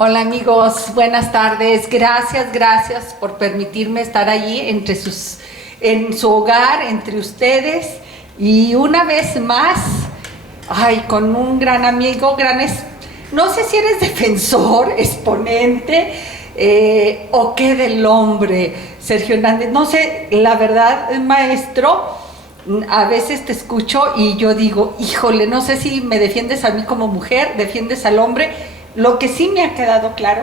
Hola amigos, buenas tardes. Gracias por permitirme estar allí en su hogar, entre ustedes. Y una vez más, con un gran amigo, no sé si eres defensor, exponente o qué del hombre, Sergio Hernández. No sé, la verdad, maestro, a veces te escucho y yo digo, híjole, no sé si me defiendes a mí como mujer, defiendes al hombre. Lo que sí me ha quedado claro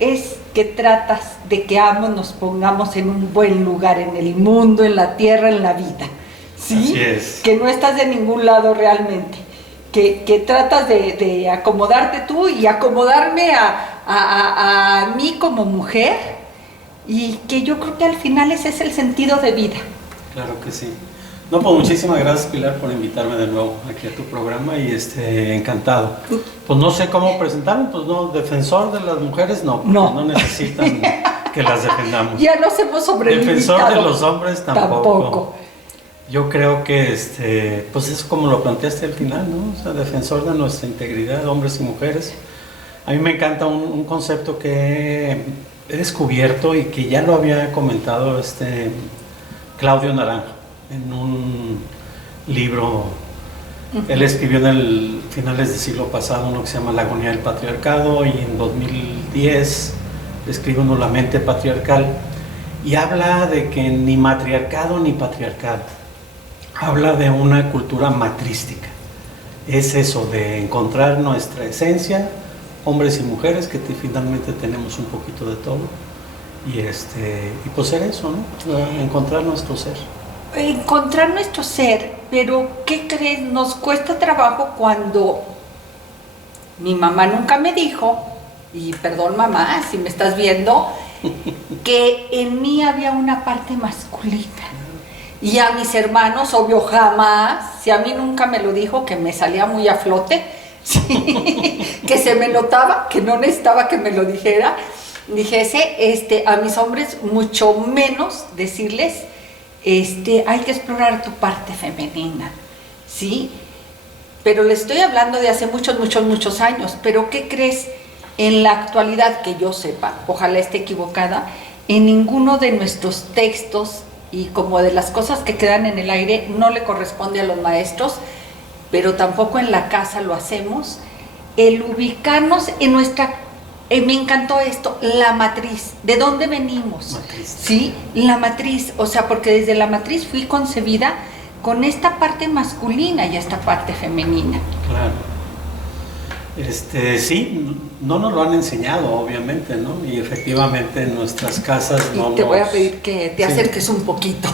es que tratas de que ambos nos pongamos en un buen lugar en el mundo, en la tierra, en la vida. ¿Sí? Así es. Que no estás de ningún lado realmente. Que tratas de acomodarte tú y acomodarme a mí como mujer. Y que yo creo que al final ese es el sentido de vida. Claro que sí. No, pues muchísimas gracias, Pilar, por invitarme de nuevo aquí a tu programa y encantado. Pues no sé cómo presentarme, pues no, defensor de las mujeres no necesitan que las defendamos. Ya nos hemos sobrelimitado. Defensor de los hombres tampoco. Yo creo que pues es como lo planteaste al final, ¿no? O sea, defensor de nuestra integridad, hombres y mujeres. A mí me encanta un concepto que he descubierto y que ya lo había comentado Claudio Naranjo en un libro. Él escribió en el finales del siglo pasado uno que se llama La agonía del patriarcado, y en 2010 escribe uno La mente patriarcal, y habla de que ni matriarcado ni patriarcado, habla de una cultura matrística. Es eso de encontrar nuestra esencia, hombres y mujeres, que finalmente tenemos un poquito de todo, y pues ser eso, ¿no? Encontrar nuestro ser. Encontrar nuestro ser, pero ¿qué crees? Nos cuesta trabajo cuando mi mamá nunca me dijo, y perdón mamá si me estás viendo, que en mí había una parte masculina. Y a mis hermanos, obvio, jamás, si a mí nunca me lo dijo, que me salía muy a flote, ¿sí? Que se me notaba, que no necesitaba que me lo dijera. Dijese, a mis hombres mucho menos decirles, hay que explorar tu parte femenina, ¿sí? Pero le estoy hablando de hace muchos años. Pero ¿qué crees? En la actualidad, que yo sepa, ojalá esté equivocada, en ninguno de nuestros textos, y como de las cosas que quedan en el aire, no le corresponde a los maestros, pero tampoco en la casa lo hacemos, el ubicarnos en nuestra... me encantó esto, la matriz. ¿De dónde venimos? Matriz. Sí, la matriz. O sea, porque desde la matriz fui concebida con esta parte masculina y esta parte femenina. Claro. Sí, no nos lo han enseñado, obviamente, ¿no? Y efectivamente en nuestras casas no. Y te voy a pedir que te acerques un poquito.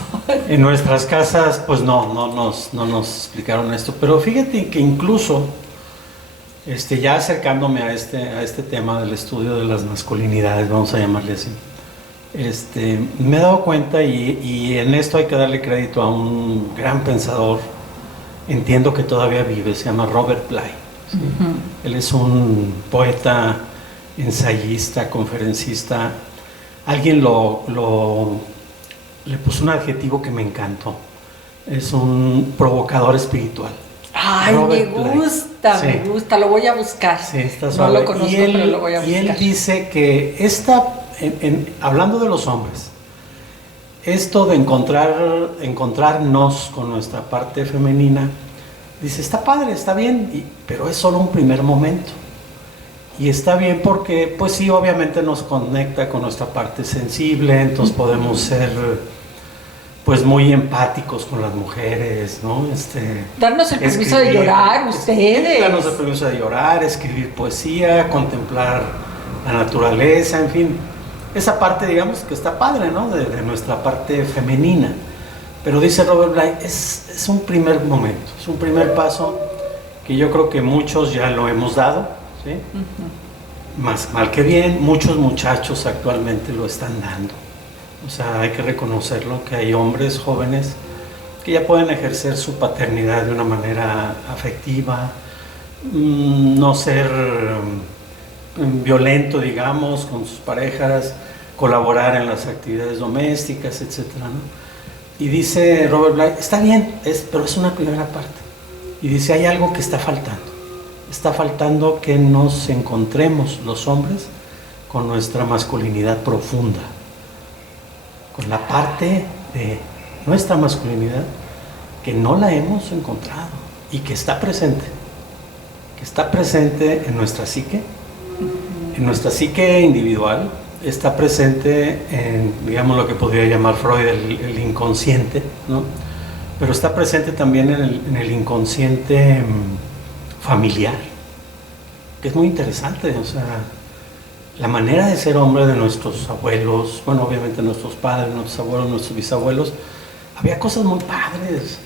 En nuestras casas, pues no nos explicaron esto. Pero fíjate que incluso, ya acercándome a este tema del estudio de las masculinidades, vamos a llamarle así, me he dado cuenta, y en esto hay que darle crédito a un gran pensador, entiendo que todavía vive, se llama Robert Bly. ¿Sí? Uh-huh. Él es un poeta, ensayista, conferencista. Alguien le puso un adjetivo que me encantó. Es un provocador espiritual. Ay, Robert me gusta, sí. Me gusta, lo voy a buscar. Sí, está suave. No lo conozco, pero lo voy a buscar. Y él dice que hablando de los hombres, esto de encontrarnos con nuestra parte femenina, dice, está padre, está bien, pero es solo un primer momento. Y está bien porque, pues sí, obviamente nos conecta con nuestra parte sensible, entonces podemos ser, pues, muy empáticos con las mujeres, ¿no? Darnos el permiso de llorar, ustedes. Darnos el permiso de llorar, escribir poesía, contemplar la naturaleza, en fin. Esa parte, digamos, que está padre, ¿no? De nuestra parte femenina. Pero dice Robert Bly, es un primer momento, es un primer paso que yo creo que muchos ya lo hemos dado, ¿sí? Uh-huh. Más mal que bien, muchos muchachos actualmente lo están dando. O sea, hay que reconocerlo, que hay hombres jóvenes que ya pueden ejercer su paternidad de una manera afectiva, no ser violento, digamos, con sus parejas, colaborar en las actividades domésticas, etcétera, ¿no? Y dice Robert Bly, está bien, pero es una primera parte. Y dice, hay algo que está faltando. está faltando que nos encontremos los hombres con nuestra masculinidad profunda, con la parte de nuestra masculinidad que no la hemos encontrado y que está presente en nuestra psique individual, está presente en, digamos, lo que podría llamar Freud el inconsciente, ¿no? Pero está presente también en el inconsciente familiar, que es muy interesante. O sea, la manera de ser hombre de nuestros abuelos, bueno, obviamente nuestros padres, nuestros abuelos, nuestros bisabuelos, había cosas muy padres,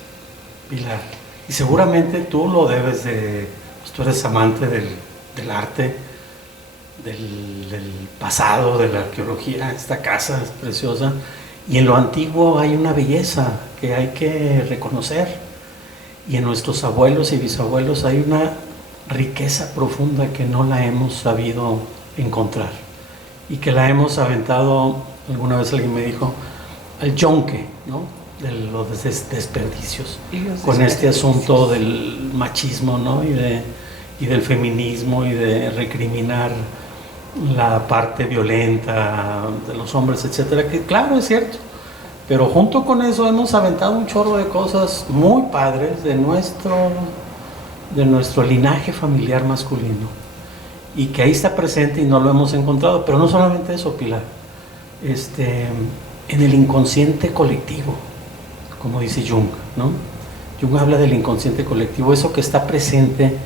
Pilar, y seguramente tú lo debes de, pues tú eres amante del arte, del pasado, de la arqueología. Esta casa es preciosa y en lo antiguo hay una belleza que hay que reconocer, y en nuestros abuelos y bisabuelos hay una riqueza profunda que no la hemos sabido encontrar y que la hemos aventado, alguna vez alguien me dijo, al yonque, ¿no? De los desperdicios, con este asunto del machismo, ¿no? y del feminismo y de recriminar la parte violenta de los hombres, etcétera, que claro, es cierto, pero junto con eso hemos aventado un chorro de cosas muy padres de nuestro linaje familiar masculino, y que ahí está presente y no lo hemos encontrado. Pero no solamente eso, Pilar, en el inconsciente colectivo, como dice Jung, ¿no? Jung habla del inconsciente colectivo, eso que está presente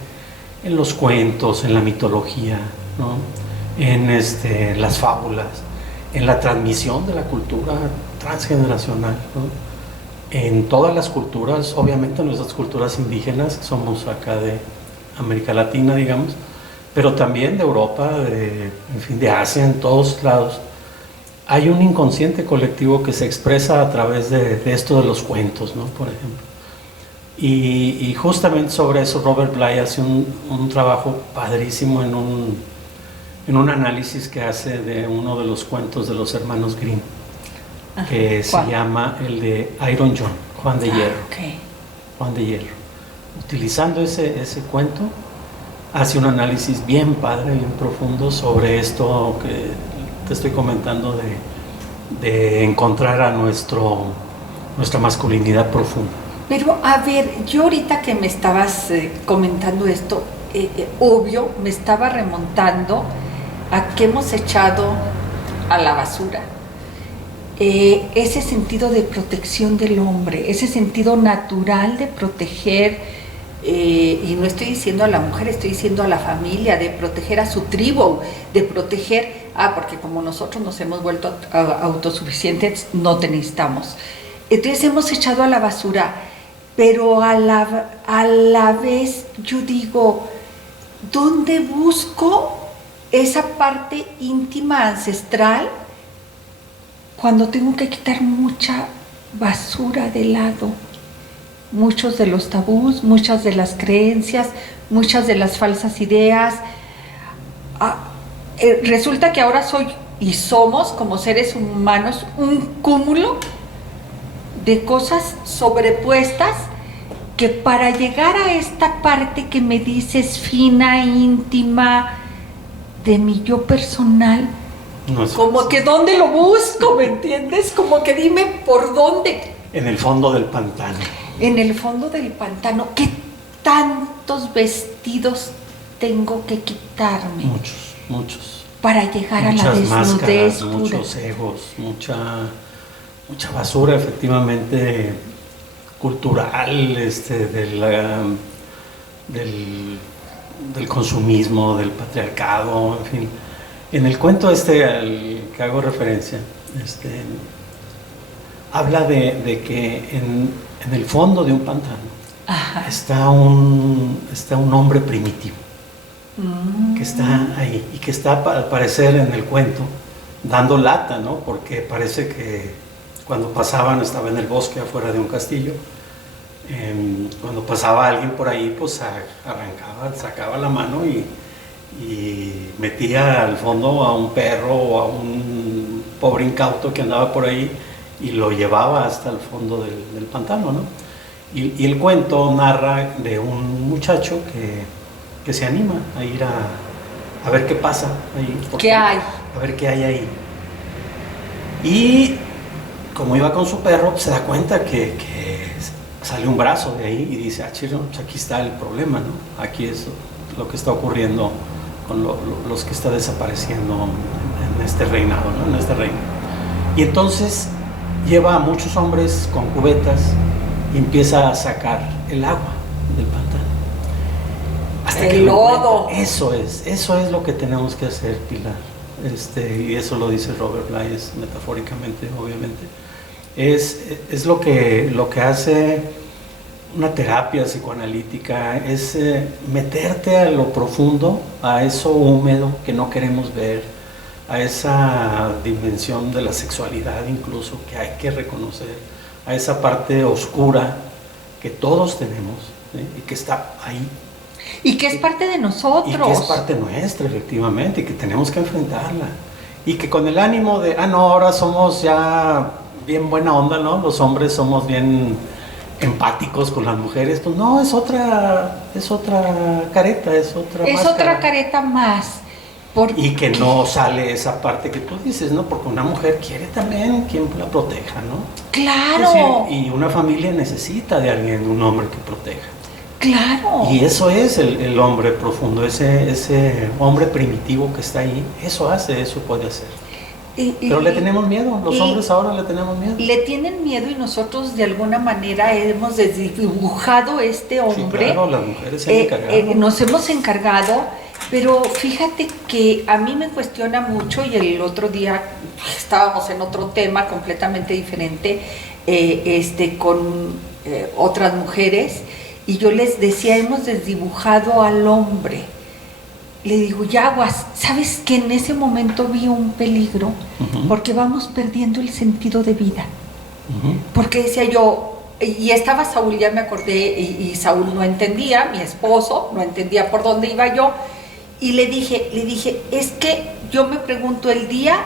en los cuentos, en la mitología, ¿no? En las fábulas, en la transmisión de la cultura transgeneracional, ¿no? En todas las culturas, obviamente nuestras culturas indígenas, somos acá de América Latina, digamos, pero también de Europa, en fin, de Asia, en todos lados. Hay un inconsciente colectivo que se expresa a través de esto de los cuentos, ¿no? Por ejemplo. Y justamente sobre eso Robert Bly hace un trabajo padrísimo en un análisis que hace de uno de los cuentos de los hermanos Grimm, que se llama el de Iron John, Juan de Hierro. Okay. Juan de Hierro. Utilizando ese cuento, hace un análisis bien padre, bien profundo sobre esto que te estoy comentando de encontrar a nuestra masculinidad profunda. Pero a ver, yo ahorita que me estabas comentando esto, obvio, me estaba remontando a que hemos echado a la basura ese sentido de protección del hombre, ese sentido natural de proteger, y no estoy diciendo a la mujer, estoy diciendo a la familia, de proteger a su tribu, de proteger, porque como nosotros nos hemos vuelto autosuficientes, no te necesitamos. Entonces hemos echado a la basura, pero a la vez yo digo, ¿dónde busco esa parte íntima ancestral cuando tengo que quitar mucha basura de lado? Muchos de los tabús, muchas de las creencias, muchas de las falsas ideas. Resulta que ahora soy y somos como seres humanos un cúmulo de cosas sobrepuestas que para llegar a esta parte que me dices fina, íntima, de mi yo personal, no es como fácil. Que ¿dónde lo busco? ¿Me entiendes? Como que dime por dónde. En el fondo del pantano. En el fondo del pantano. ¿Qué tantos vestidos tengo que quitarme? Muchos. Para llegar a la desnudez pura. Muchos egos, mucha basura, efectivamente, cultural, del consumismo, del patriarcado, en fin. En el cuento al que hago referencia, habla de que en el fondo de un pantano está un hombre primitivo, que está ahí y que está, al parecer, en el cuento, dando lata, ¿no? Porque parece que cuando pasaban, estaba en el bosque afuera de un castillo, cuando pasaba alguien por ahí, pues arrancaba, sacaba la mano y metía al fondo a un perro o a un pobre incauto que andaba por ahí y lo llevaba hasta el fondo del pantano, ¿no? Y el cuento narra de un muchacho que se anima a ir a ver qué pasa ahí. ¿Qué hay? A ver qué hay ahí. Y como iba con su perro, pues se da cuenta que sale un brazo de ahí y dice, chino, pues aquí está el problema, ¿no? Aquí es lo que está ocurriendo con los que está desapareciendo en este reinado, ¿no? En este reino. Y entonces lleva a muchos hombres con cubetas y empieza a sacar el agua del pantano. Hasta el lodo. Eso es lo que tenemos que hacer, Pilar. Y eso lo dice Robert Bly, metafóricamente, obviamente. Es lo que hace una terapia psicoanalítica, es meterte a lo profundo, a eso húmedo que no queremos ver, a esa dimensión de la sexualidad incluso que hay que reconocer, a esa parte oscura que todos tenemos, ¿sí? Y que está ahí. Y que es parte de nosotros. Y que es parte nuestra, efectivamente, y que tenemos que enfrentarla. Y que con el ánimo de, no, ahora somos ya bien buena onda, ¿no? Los hombres somos bien empáticos con las mujeres. Pues no, es otra careta, es otra máscara. Es otra careta más. Y que no sale esa parte que tú dices, ¿no? Porque una mujer quiere también quien la proteja, ¿no? ¡Claro! Y una familia necesita de alguien, un hombre que proteja. ¡Claro! Y eso es el hombre profundo, ese hombre primitivo que está ahí, eso puede hacer. Pero le tenemos miedo, los hombres ahora le tenemos miedo. Le tienen miedo y nosotros de alguna manera hemos desdibujado este hombre. Sí, claro, las mujeres se han encargado. Nos hemos encargado, pero fíjate que a mí me cuestiona mucho y el otro día estábamos en otro tema completamente diferente con otras mujeres y yo les decía, hemos desdibujado al hombre. Le digo, Yaguas, ¿sabes que en ese momento vi un peligro? Porque vamos perdiendo el sentido de vida. Porque decía yo, y estaba Saúl, ya me acordé, y Saúl no entendía, mi esposo, no entendía por dónde iba yo, y le dije, es que yo me pregunto el día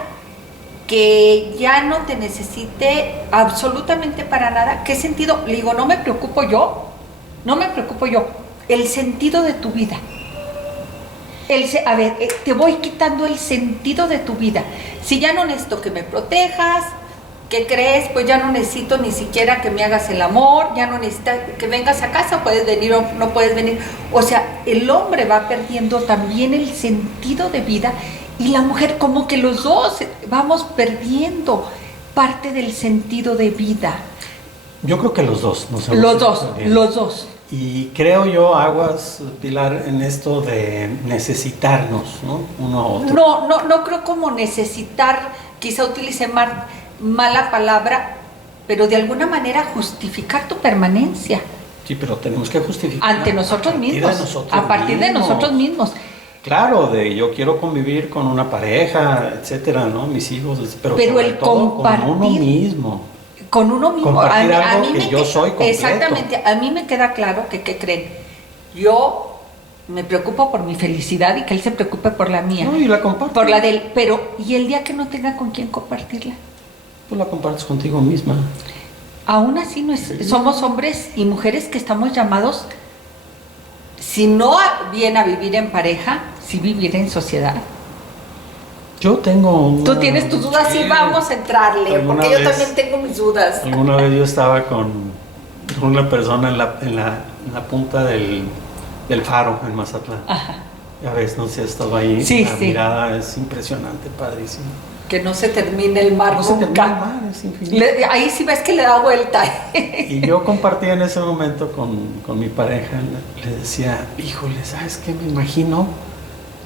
que ya no te necesite absolutamente para nada, ¿qué sentido? Le digo, no me preocupo yo, el sentido de tu vida. Te voy quitando el sentido de tu vida. Si ya no necesito que me protejas, ¿qué crees? Pues ya no necesito ni siquiera que me hagas el amor, ya no necesito que vengas a casa, puedes venir o no puedes venir. O sea, el hombre va perdiendo también el sentido de vida y la mujer, como que los dos vamos perdiendo parte del sentido de vida. Yo creo que los dos. Los dos. Y creo yo, Aguas, Pilar, en esto de necesitarnos, ¿no? Uno a otro. No creo como necesitar, quizá utilice mala palabra, pero de alguna manera justificar tu permanencia. Sí, pero tenemos que justificar. Ante nosotros mismos. A partir de nosotros mismos. Claro, yo quiero convivir con una pareja, etcétera, ¿no? Mis hijos, pero el compartir, con uno mismo. Con uno mismo. Compartir algo que yo soy completo. Exactamente. A mí me queda claro que, ¿qué creen? Yo me preocupo por mi felicidad y que él se preocupe por la mía. No, y la comparto. Por la de él. Pero, ¿y el día que no tenga con quién compartirla? Pues la compartes contigo misma. Aún así, somos hombres y mujeres que estamos llamados, si no bien a vivir en pareja, sí vivir en sociedad. Yo tengo Tú tienes tus dudas, sí, vamos a entrarle, porque yo también tengo mis dudas. Alguna vez yo estaba con una persona en la punta del faro en Mazatlán. Ajá. Ya ves, no sé, estaba ahí. Sí, la mirada es impresionante, padrísimo. Que no se termine el mar. No se termina el mar, es infinito. Ahí sí ves que le da vuelta. Y yo compartía en ese momento con mi pareja, le decía, híjole, ¿sabes qué? Me imagino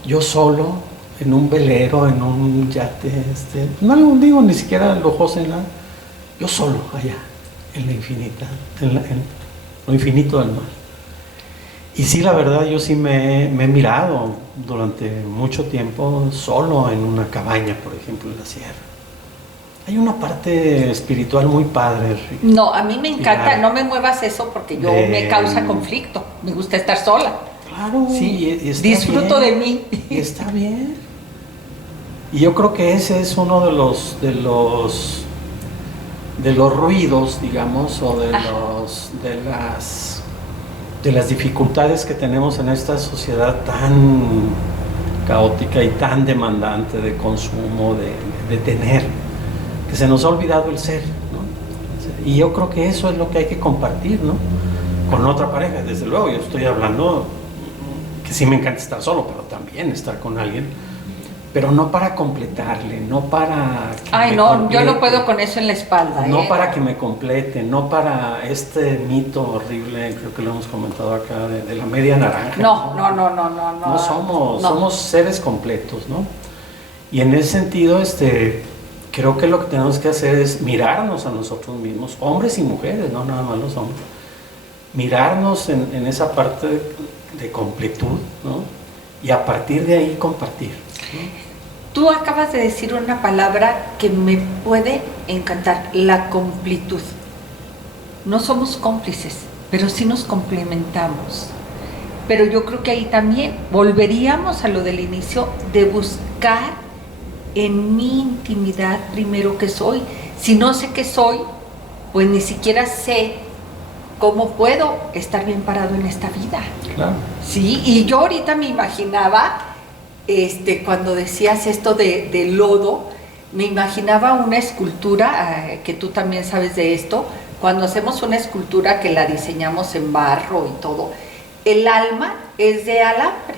yo solo en un velero, en un yate, no digo ni siquiera lujoso ni nada, yo solo allá, en la infinita, en lo infinito del mar. Y sí, la verdad, yo sí me he mirado durante mucho tiempo solo en una cabaña, por ejemplo, en la sierra. Hay una parte espiritual muy padre. No, a mí me encanta, no me muevas eso porque me causa conflicto, me gusta estar sola. Claro, sí, y disfruto bien, de mí. Y está bien. Y yo creo que ese es uno de los ruidos, digamos, o de las de las dificultades que tenemos en esta sociedad tan caótica y tan demandante de consumo, de tener, que se nos ha olvidado el ser, ¿no? Y yo creo que eso es lo que hay que compartir, ¿no? Con otra pareja. Desde luego, yo estoy hablando que sí me encanta estar solo, pero también estar con alguien, pero no para completarle, no para que ay, no, complete, yo no puedo con eso en la espalda. No para que me complete, no para este mito horrible, creo que lo hemos comentado acá, de la media naranja. No. No somos seres completos, ¿no? Y en ese sentido, creo que lo que tenemos que hacer es mirarnos a nosotros mismos, hombres y mujeres, no nada más los hombres, mirarnos en esa parte de completud, ¿no? Y a partir de ahí compartir, ¿no? Tú acabas de decir una palabra que me puede encantar, la completud. No somos cómplices, pero sí nos complementamos. Pero yo creo que ahí también volveríamos a lo del inicio de buscar en mi intimidad primero qué soy. Si no sé qué soy, pues ni siquiera sé cómo puedo estar bien parado en esta vida. Claro. Sí, y yo ahorita me imaginaba, cuando decías esto de lodo, me imaginaba una escultura, que tú también sabes de esto, cuando hacemos una escultura que la diseñamos en barro y todo, el alma es de alambre,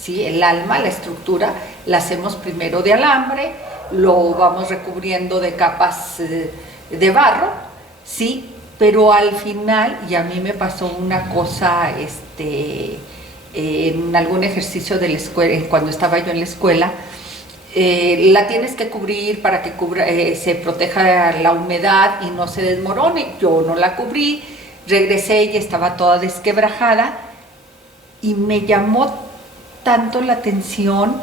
¿sí? El alma, la estructura, la hacemos primero de alambre, lo vamos recubriendo de capas de barro, ¿sí? Pero al final, y a mí me pasó una cosa, en algún ejercicio de la escuela, cuando estaba yo en la escuela, la tienes que cubrir para que se proteja la humedad y no se desmorone. Yo no la cubrí, regresé y estaba toda desquebrajada y me llamó tanto la atención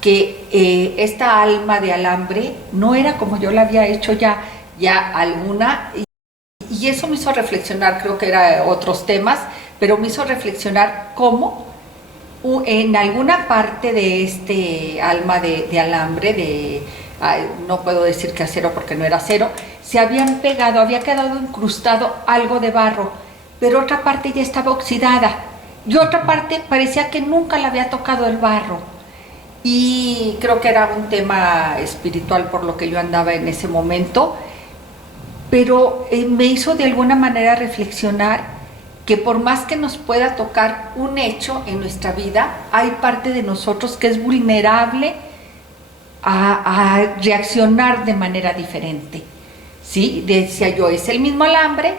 que esta alma de alambre no era como yo la había hecho ya alguna, y eso me hizo reflexionar, creo que era otros temas, pero me hizo reflexionar cómo en alguna parte de este alma de alambre, no puedo decir que acero porque no era acero, se habían pegado, había quedado incrustado algo de barro, pero otra parte ya estaba oxidada y otra parte parecía que nunca le había tocado el barro. Y creo que era un tema espiritual por lo que yo andaba en ese momento, pero me hizo de alguna manera reflexionar que por más que nos pueda tocar un hecho en nuestra vida, hay parte de nosotros que es vulnerable a reaccionar de manera diferente, ¿sí? Decía yo, es el mismo alambre,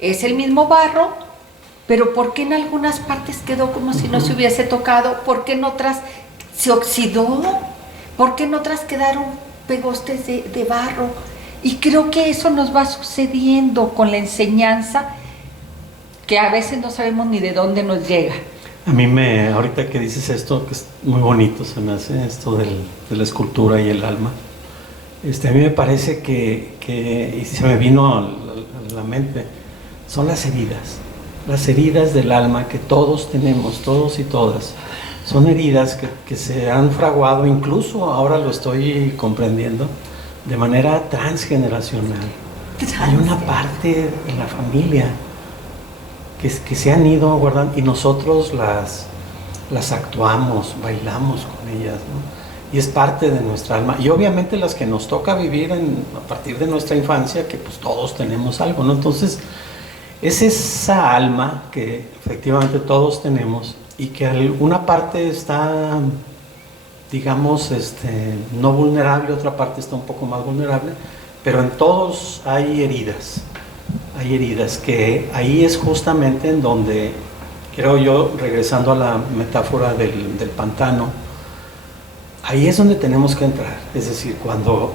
es el mismo barro, pero ¿por qué en algunas partes quedó como si no se hubiese tocado? ¿Por qué en otras se oxidó? ¿Por qué en otras quedaron pegostes de barro? Y creo que eso nos va sucediendo con la enseñanza, que a veces no sabemos ni de dónde nos llega. A mí ahorita que dices esto, que es muy bonito, se me hace esto de la escultura y el alma. A mí me parece que y se me vino a la mente, son las heridas del alma que todos tenemos, todos y todas. Son heridas que se han fraguado, incluso ahora lo estoy comprendiendo, de manera transgeneracional. Hay una parte en la familia que se han ido guardando y nosotros las actuamos, bailamos con ellas, ¿no? Y es parte de nuestra alma. Y obviamente las que nos toca vivir a partir de nuestra infancia, que pues todos tenemos algo, ¿no? Entonces, es esa alma que efectivamente todos tenemos y que alguna parte está, digamos, no vulnerable, otra parte está un poco más vulnerable, pero en todos hay heridas. Hay heridas, que ahí es justamente en donde, creo yo, regresando a la metáfora del pantano, ahí es donde tenemos que entrar. Es decir, cuando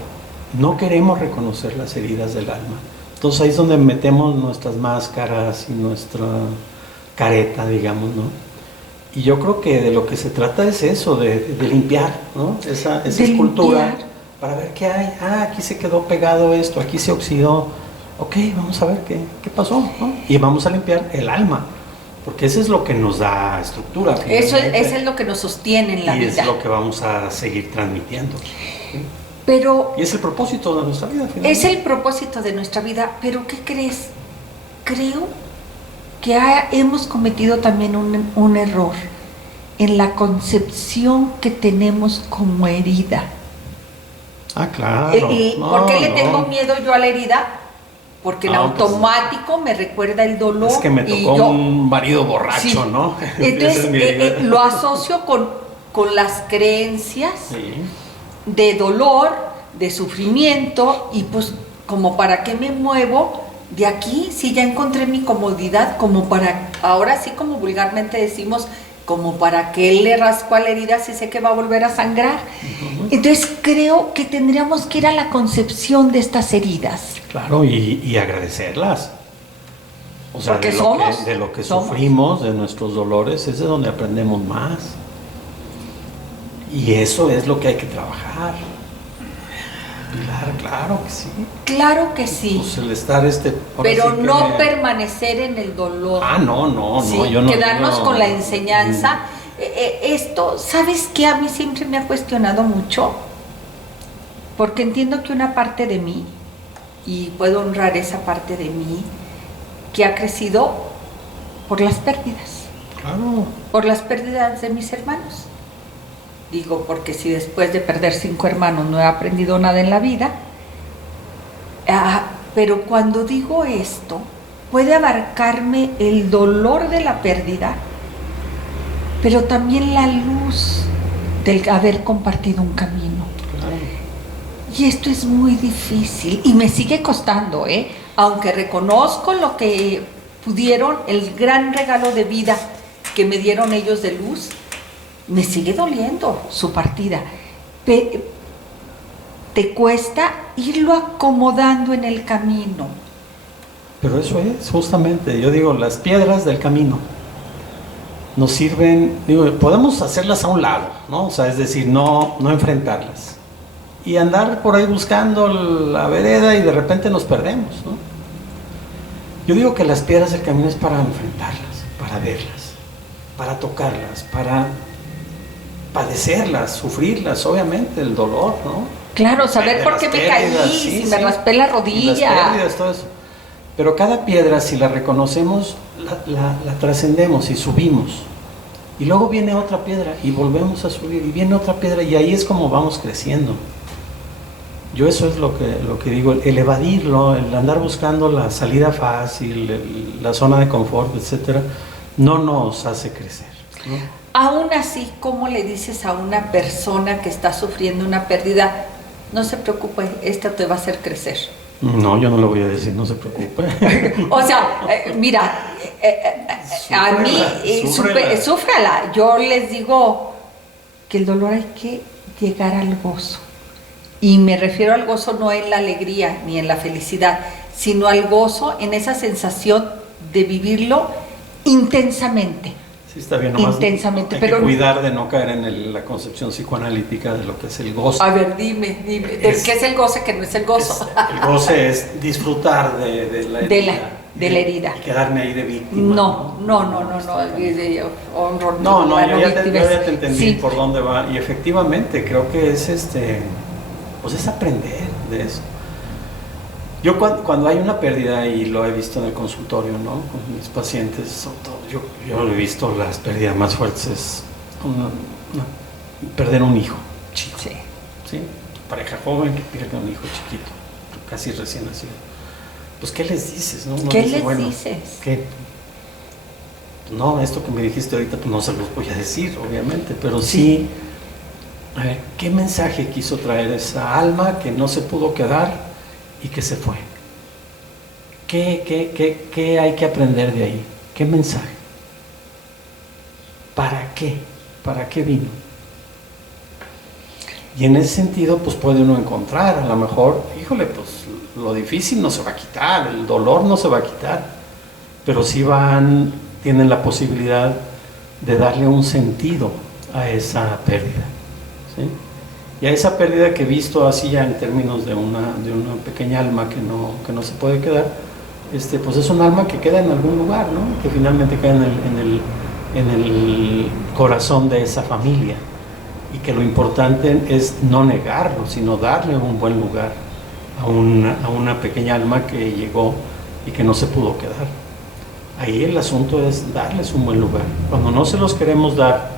no queremos reconocer las heridas del alma, entonces ahí es donde metemos nuestras máscaras y nuestra careta, digamos, ¿no? Y yo creo que de lo que se trata es eso, de limpiar, ¿no? Esa escultura, limpiar, para ver qué hay. Aquí se quedó pegado esto, aquí se oxidó. Ok, vamos a ver qué pasó, ¿no? Y vamos a limpiar el alma, porque eso es lo que nos da estructura. Eso es lo que nos sostiene en la vida. Y es lo que vamos a seguir transmitiendo. ¿Sí? Y es el propósito de nuestra vida. Finalmente. Es el propósito de nuestra vida, pero ¿qué crees? Creo que hemos cometido también un error en la concepción que tenemos como herida. Ah, claro. ¿Por qué le tengo miedo yo a la herida? Porque en automático me recuerda el dolor. Es que me tocó un marido borracho, sí, ¿no? Entonces lo asocio con las creencias, sí, de dolor, de sufrimiento, y pues como para qué me muevo de aquí si ya encontré mi comodidad, como para, ahora sí como vulgarmente decimos, como para que él le rascó a la herida si sé que va a volver a sangrar. Entonces creo que tendríamos que ir a la concepción de estas heridas. Claro, y agradecerlas. O sea, de lo que sufrimos, de nuestros dolores, es de donde aprendemos más. Y eso es lo que hay que trabajar. Claro que sí. Claro que sí. Pues el estar pero sí no permanecer en el dolor. No, sí, yo no. Quedarnos con la enseñanza. Esto, ¿sabes qué? A mí siempre me ha cuestionado mucho, porque entiendo que una parte de mí, y puedo honrar esa parte de mí, que ha crecido por las pérdidas. Claro. Por las pérdidas de mis hermanos. Digo, porque si después de perder 5 hermanos no he aprendido nada en la vida, pero cuando digo esto, puede abarcarme el dolor de la pérdida, pero también la luz del haber compartido un camino. Claro. Y esto es muy difícil y me sigue costando, aunque reconozco lo que pudieron, el gran regalo de vida que me dieron ellos de luz, me sigue doliendo su partida. Te cuesta irlo acomodando en el camino. Pero eso es, justamente, yo digo, las piedras del camino nos sirven, podemos hacerlas a un lado, ¿no? O sea, es decir, no enfrentarlas. Y andar por ahí buscando la vereda y de repente nos perdemos, ¿no? Yo digo que las piedras del camino es para enfrentarlas, para verlas, para tocarlas, para padecerlas, sufrirlas, obviamente, el dolor, ¿no? Claro, saber por qué me caí, si me raspé la rodilla. Las pérdidas, todo eso. Pero cada piedra, si la reconocemos, la trascendemos y subimos. Y luego viene otra piedra y volvemos a subir, y viene otra piedra, y ahí es como vamos creciendo. Yo eso es lo que digo, el evadirlo, el andar buscando la salida fácil, la zona de confort, etcétera, no nos hace crecer, ¿no? Aún así, ¿cómo le dices a una persona que está sufriendo una pérdida? No se preocupe, esto te va a hacer crecer. No, yo no le voy a decir, no se preocupe. O sea, mira, a mí, súfrala. Yo les digo que el dolor hay que llegar al gozo. Y me refiero al gozo no en la alegría ni en la felicidad, sino al gozo en esa sensación de vivirlo intensamente. Sí, está bien, nomás intensamente, hay que cuidar de no caer en la concepción psicoanalítica de lo que es el gozo. A ver, dime, ¿qué es el goce que no es el gozo? El goce es disfrutar de la herida. De la herida. Y quedarme ahí de víctima. No. Yo ya te entendí, sí, por dónde va. Y efectivamente, creo que es pues es aprender de eso. Yo cuando hay una pérdida, y lo he visto en el consultorio, ¿no? Con mis pacientes, sobre todo, yo he visto las pérdidas más fuertes, es perder un hijo chico. Sí. Pareja joven que pierde un hijo chiquito, casi recién nacido. Pues, ¿qué les dices? ¿No? ¿Qué les dices? ¿Qué? No, esto que me dijiste ahorita, pues no se los voy a decir, obviamente, pero sí, a ver, ¿qué mensaje quiso traer esa alma que no se pudo quedar y que se fue? ¿Qué hay que aprender de ahí? ¿Qué mensaje? ¿Para qué? ¿Para qué vino? Y en ese sentido, pues puede uno encontrar, a lo mejor, híjole, pues lo difícil no se va a quitar, el dolor no se va a quitar, pero sí tienen la posibilidad de darle un sentido a esa pérdida, ¿sí? Y a esa pérdida que he visto así ya en términos de una pequeña alma que no se puede quedar, pues es un alma que queda en algún lugar, ¿no? Que finalmente queda en el corazón de esa familia, y que lo importante es no negarlo, sino darle un buen lugar a una pequeña alma que llegó y que no se pudo quedar. ahí el asunto es darles un buen lugar. Cuando no se los queremos dar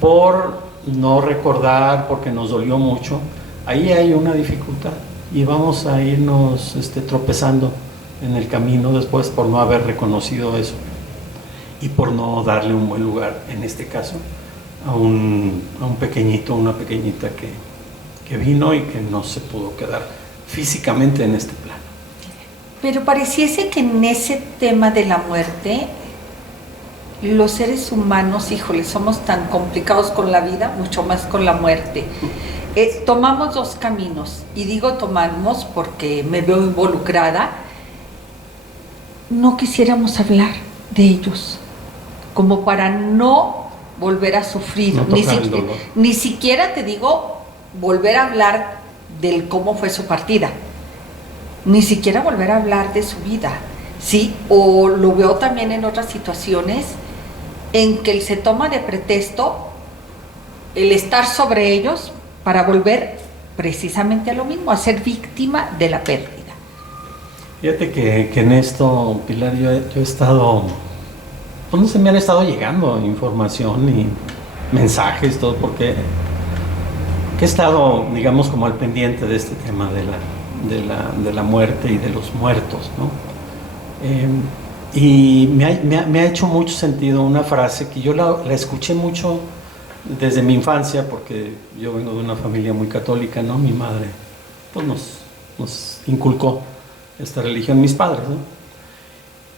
por no recordar, porque nos dolió mucho, ahí hay una dificultad y vamos a irnos tropezando en el camino después por no haber reconocido eso y por no darle un buen lugar, en este caso, a un pequeñito, una pequeñita que vino y que no se pudo quedar físicamente en este plano. Pero pareciese que en ese tema de la muerte, los seres humanos, híjole, somos tan complicados con la vida, mucho más con la muerte. Tomamos dos caminos, y digo tomamos porque me veo involucrada. No quisiéramos hablar de ellos, como para no volver a sufrir, no ni siquiera te digo volver a hablar del cómo fue su partida, ni siquiera volver a hablar de su vida, ¿sí? O lo veo también en otras situaciones en que se toma de pretexto el estar sobre ellos para volver precisamente a lo mismo, a ser víctima de la pérdida. Fíjate que en esto, Pilar, yo he estado, pues no sé, me han estado llegando información y mensajes, todo, porque he estado, digamos, como al pendiente de este tema de la muerte y de los muertos, ¿no? Y me ha hecho mucho sentido una frase que yo la escuché mucho desde mi infancia, porque yo vengo de una familia muy católica, ¿no? Mi madre pues nos inculcó esta religión, mis padres, ¿no?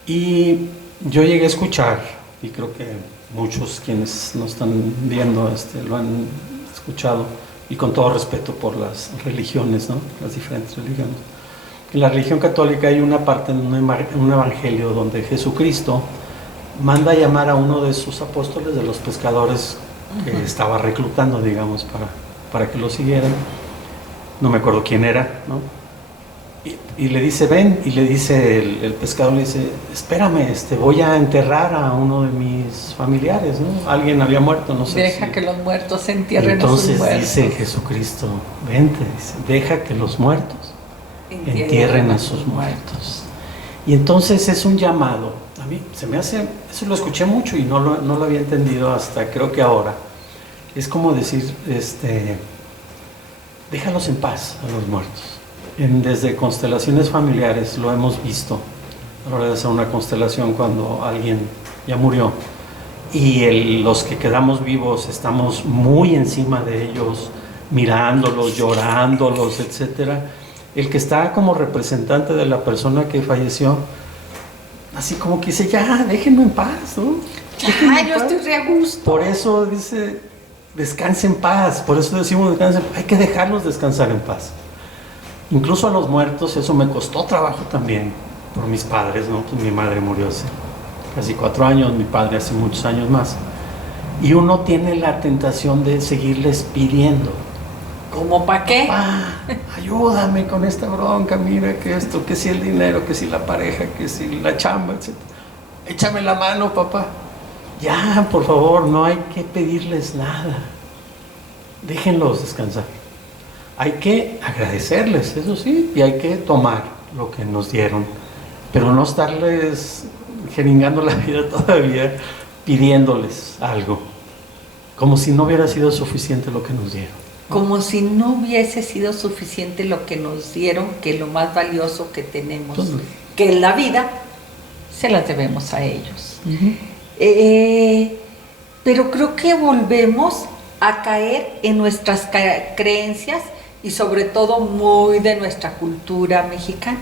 Y yo llegué a escuchar, y creo que muchos quienes nos están viendo lo han escuchado, y con todo respeto por las religiones, ¿no? Las diferentes religiones. En la religión católica hay una parte en un evangelio donde Jesucristo manda a llamar a uno de sus apóstoles, de los pescadores que estaba reclutando, digamos, para que lo siguieran. No me acuerdo quién era, ¿no? Y le dice, ven, y le dice el pescador, le dice, espérame, voy a enterrar a uno de mis familiares, ¿no? Alguien había muerto, no sé. Deja que los muertos se entierren a sus muertos. Entonces dice Jesucristo, vente, dice, deja que los muertos entierren a sus muertos. Y entonces es un llamado. A mí se me hace, eso lo escuché mucho y no lo había entendido hasta creo que ahora. Es como decir, déjalos en paz a los muertos. Desde constelaciones familiares lo hemos visto a la hora de hacer una constelación cuando alguien ya murió y los que quedamos vivos estamos muy encima de ellos, mirándolos, llorándolos, etcétera. El que está como representante de la persona que falleció, así como que dice, ya, déjenme en paz, ¿no? Ya, yo estoy re a gusto. Por eso dice, descanse en paz, por eso decimos descanse, hay que dejarlos descansar en paz. Incluso a los muertos, eso me costó trabajo también, por mis padres, ¿no? Pues mi madre murió hace casi 4 años, mi padre hace muchos años más. Y uno tiene la tentación de seguirles pidiendo. ¿Cómo para qué? Ayúdame con esta bronca, mira que esto, que si el dinero, que si la pareja, que si la chamba, etc. Échame la mano, papá. Ya, por favor, no hay que pedirles nada. Déjenlos descansar. Hay que agradecerles, eso sí, y hay que tomar lo que nos dieron, pero no estarles jeringando la vida todavía pidiéndoles algo, como si no hubiera sido suficiente lo que nos dieron. Como si no hubiese sido suficiente lo que nos dieron, que lo más valioso que tenemos, que es la vida, se las debemos a ellos. Pero creo que volvemos a caer en nuestras creencias y sobre todo muy de nuestra cultura mexicana,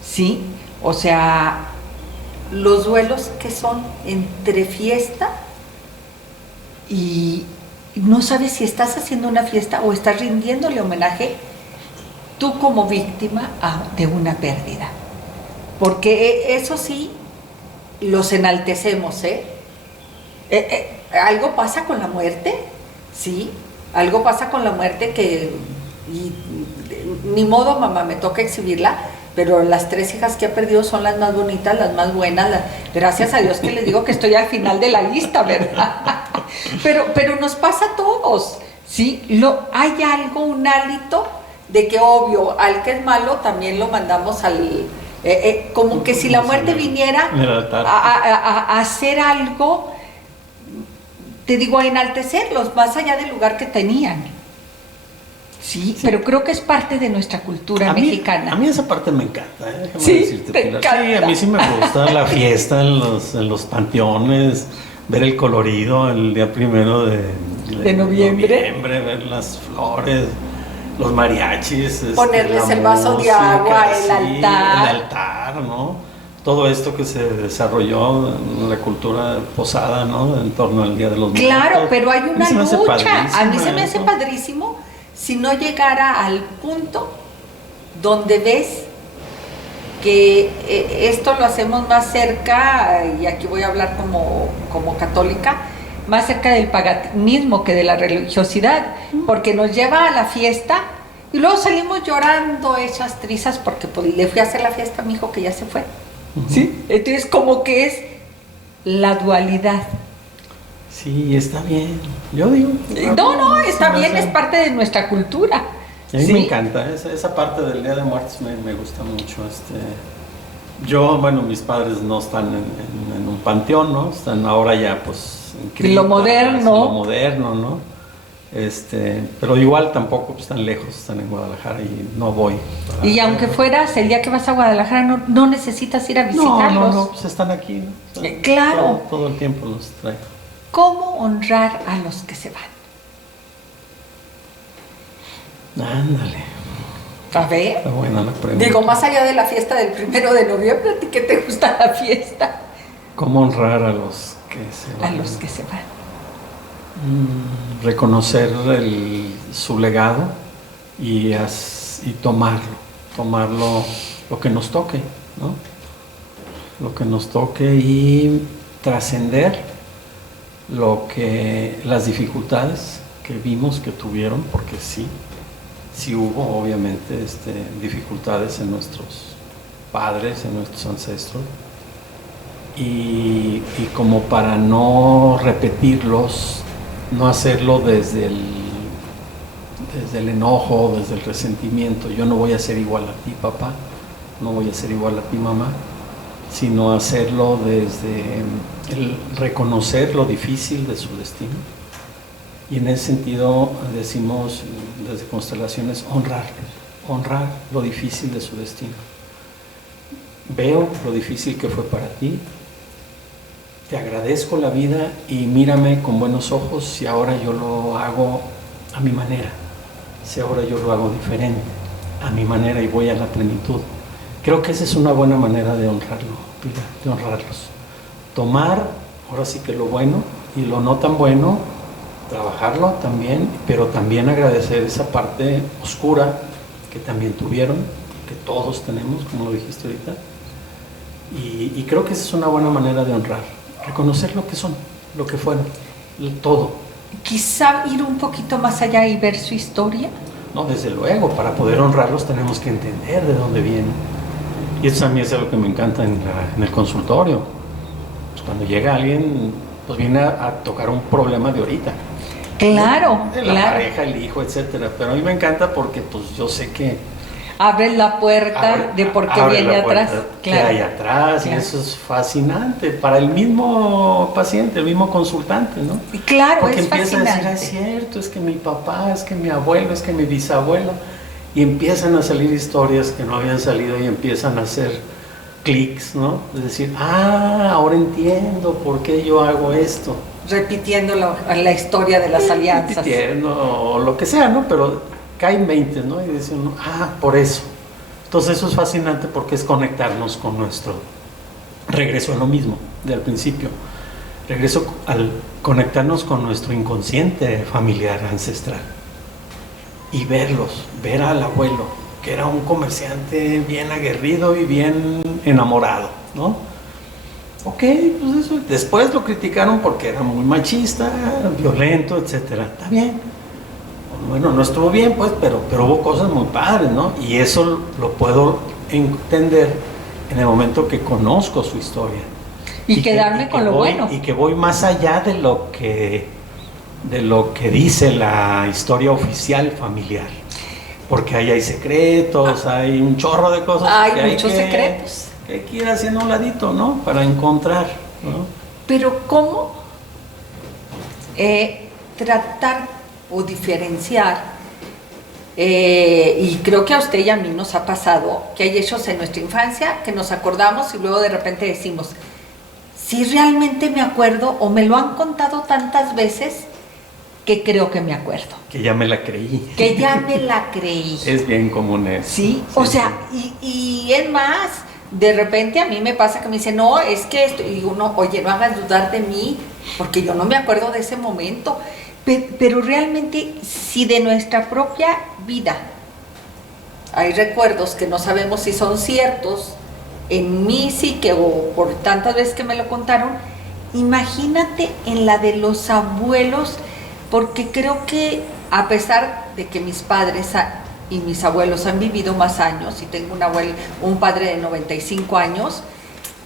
¿sí? O sea, los duelos que son entre fiesta y no sabes si estás haciendo una fiesta o estás rindiéndole homenaje tú como víctima de una pérdida. Porque eso sí, los enaltecemos, algo pasa con la muerte, ¿sí? Algo pasa con la muerte que ni modo, mamá, me toca exhibirla, pero las 3 hijas que ha perdido son las más bonitas, las más buenas, gracias a Dios que les digo que estoy al final de la lista, ¿verdad? Pero nos pasa a todos, ¿sí? Hay algo, un hálito de que obvio, al que es malo también lo mandamos al Como que si la muerte viniera a hacer algo, te digo, a enaltecerlos más allá del lugar que tenían. Sí, pero creo que es parte de nuestra cultura mexicana. A mí esa parte me encanta, Sí, te encanta. Sí, a mí sí me gusta la fiesta en los panteones, ver el colorido el día 1 de noviembre, ver las flores, los mariachis, ponerles el vaso de agua, el altar, ¿no? Todo esto que se desarrolló en la cultura posada, ¿no? En torno al Día de los Muertos. Claro, pero hay una lucha. A mí se me hace padrísimo si no llegara al punto donde ves que esto lo hacemos más cerca, y aquí voy a hablar como católica, más cerca del paganismo que de la religiosidad, porque nos lleva a la fiesta y luego salimos llorando hechas trizas porque pues, le fui a hacer la fiesta a mi hijo que ya se fue. ¿Sí? Entonces como que es la dualidad. Sí, está bien. Yo digo. No, está bien, es parte de nuestra cultura. A mí me encanta, esa parte del Día de Muertos me gusta mucho. Yo, bueno, mis padres no están en un panteón, ¿no? Están ahora ya, pues, en criptas, lo moderno. ¿no? Pero igual tampoco están lejos, están en Guadalajara y no voy. Y aunque fueras, el día que vas a Guadalajara no necesitas ir a visitarlos. No, pues están aquí, ¿no? Claro. Todo el tiempo los traigo. ¿Cómo honrar a los que se van? Ándale. A ver. Está buena la pregunta. Digo, más allá de la fiesta del 1 de noviembre, ¿a ti qué te gusta la fiesta? ¿Cómo honrar a los que se van? A los que se van. Reconocer su legado y tomarlo lo que nos toque, ¿no? Lo que nos toque y trascender las dificultades que vimos que tuvieron, porque sí hubo obviamente dificultades en nuestros padres, en nuestros ancestros, y como para no repetirlos, no hacerlo desde el enojo, desde el resentimiento. Yo no voy a ser igual a ti, papá, no voy a ser igual a ti, mamá, sino hacerlo desde el reconocer lo difícil de su destino. Y en ese sentido decimos desde Constelaciones honrar lo difícil de su destino. Veo lo difícil que fue para ti, te agradezco la vida y mírame con buenos ojos si ahora yo lo hago a mi manera, si ahora yo lo hago diferente, a mi manera y voy a la plenitud. Creo que esa es una buena manera de honrarlos. Tomar, ahora sí que lo bueno y lo no tan bueno, trabajarlo también, pero también agradecer esa parte oscura que también tuvieron, que todos tenemos, como lo dijiste ahorita. Y creo que esa es una buena manera de honrar, reconocer lo que son, lo que fueron, todo. Quizá ir un poquito más allá y ver su historia. No, desde luego, para poder honrarlos tenemos que entender de dónde vienen. Y eso a mí es algo que me encanta en el consultorio. Pues cuando llega alguien, pues viene a tocar un problema de ahorita. Claro, de la pareja, el hijo, etcétera. Pero a mí me encanta porque pues yo sé que abres la puerta de por qué viene atrás. ¿Qué hay atrás? Claro. Y eso es fascinante para el mismo paciente, el mismo consultante, ¿no? Y claro, porque es empieza fascinante. a decir, es cierto, es que mi papá, es que mi abuelo, es que mi bisabuelo. Y empiezan a salir historias que no habían salido y empiezan a hacer clics, ¿no? Es decir, ahora entiendo por qué yo hago esto. Repitiendo la historia de las alianzas. Repitiendo, o lo que sea, ¿no? Pero caen 20, ¿no? Y dicen, por eso. Entonces eso es fascinante porque es conectarnos con nuestro regreso a lo mismo, del principio. Regreso al conectarnos con nuestro inconsciente familiar ancestral. Y ver al abuelo, que era un comerciante bien aguerrido y bien enamorado, ¿no? Ok, pues eso. Después lo criticaron porque era muy machista, violento, etcétera. Está bien. Bueno, no estuvo bien, pues, pero hubo cosas muy padres, ¿no? Y eso lo puedo entender en el momento que conozco su historia. Y quedarme con lo bueno. Y que voy más allá de lo que dice la historia oficial familiar. porque ahí hay secretos, hay un chorro de cosas. Hay muchos secretos. Que hay que ir haciendo un ladito, ¿no? Para encontrar, ¿no? Pero ¿cómo tratar o diferenciar? Y creo que a usted y a mí nos ha pasado que hay hechos en nuestra infancia que nos acordamos y luego de repente decimos, si realmente me acuerdo o me lo han contado tantas veces que creo que me acuerdo. Que ya me la creí. Que ya me la creí. Es bien común eso. Sí, o sea, y es más, de repente a mí me pasa que me dicen, no, es que esto, y digo, no, oye, no hagas dudar de mí, porque yo no me acuerdo de ese momento. Pero realmente, si de nuestra propia vida hay recuerdos que no sabemos si son ciertos, en mí sí que, o por tantas veces que me lo contaron, imagínate en la de los abuelos, porque creo que a pesar de que mis padres y mis abuelos han vivido más años, y tengo un padre de 95 años,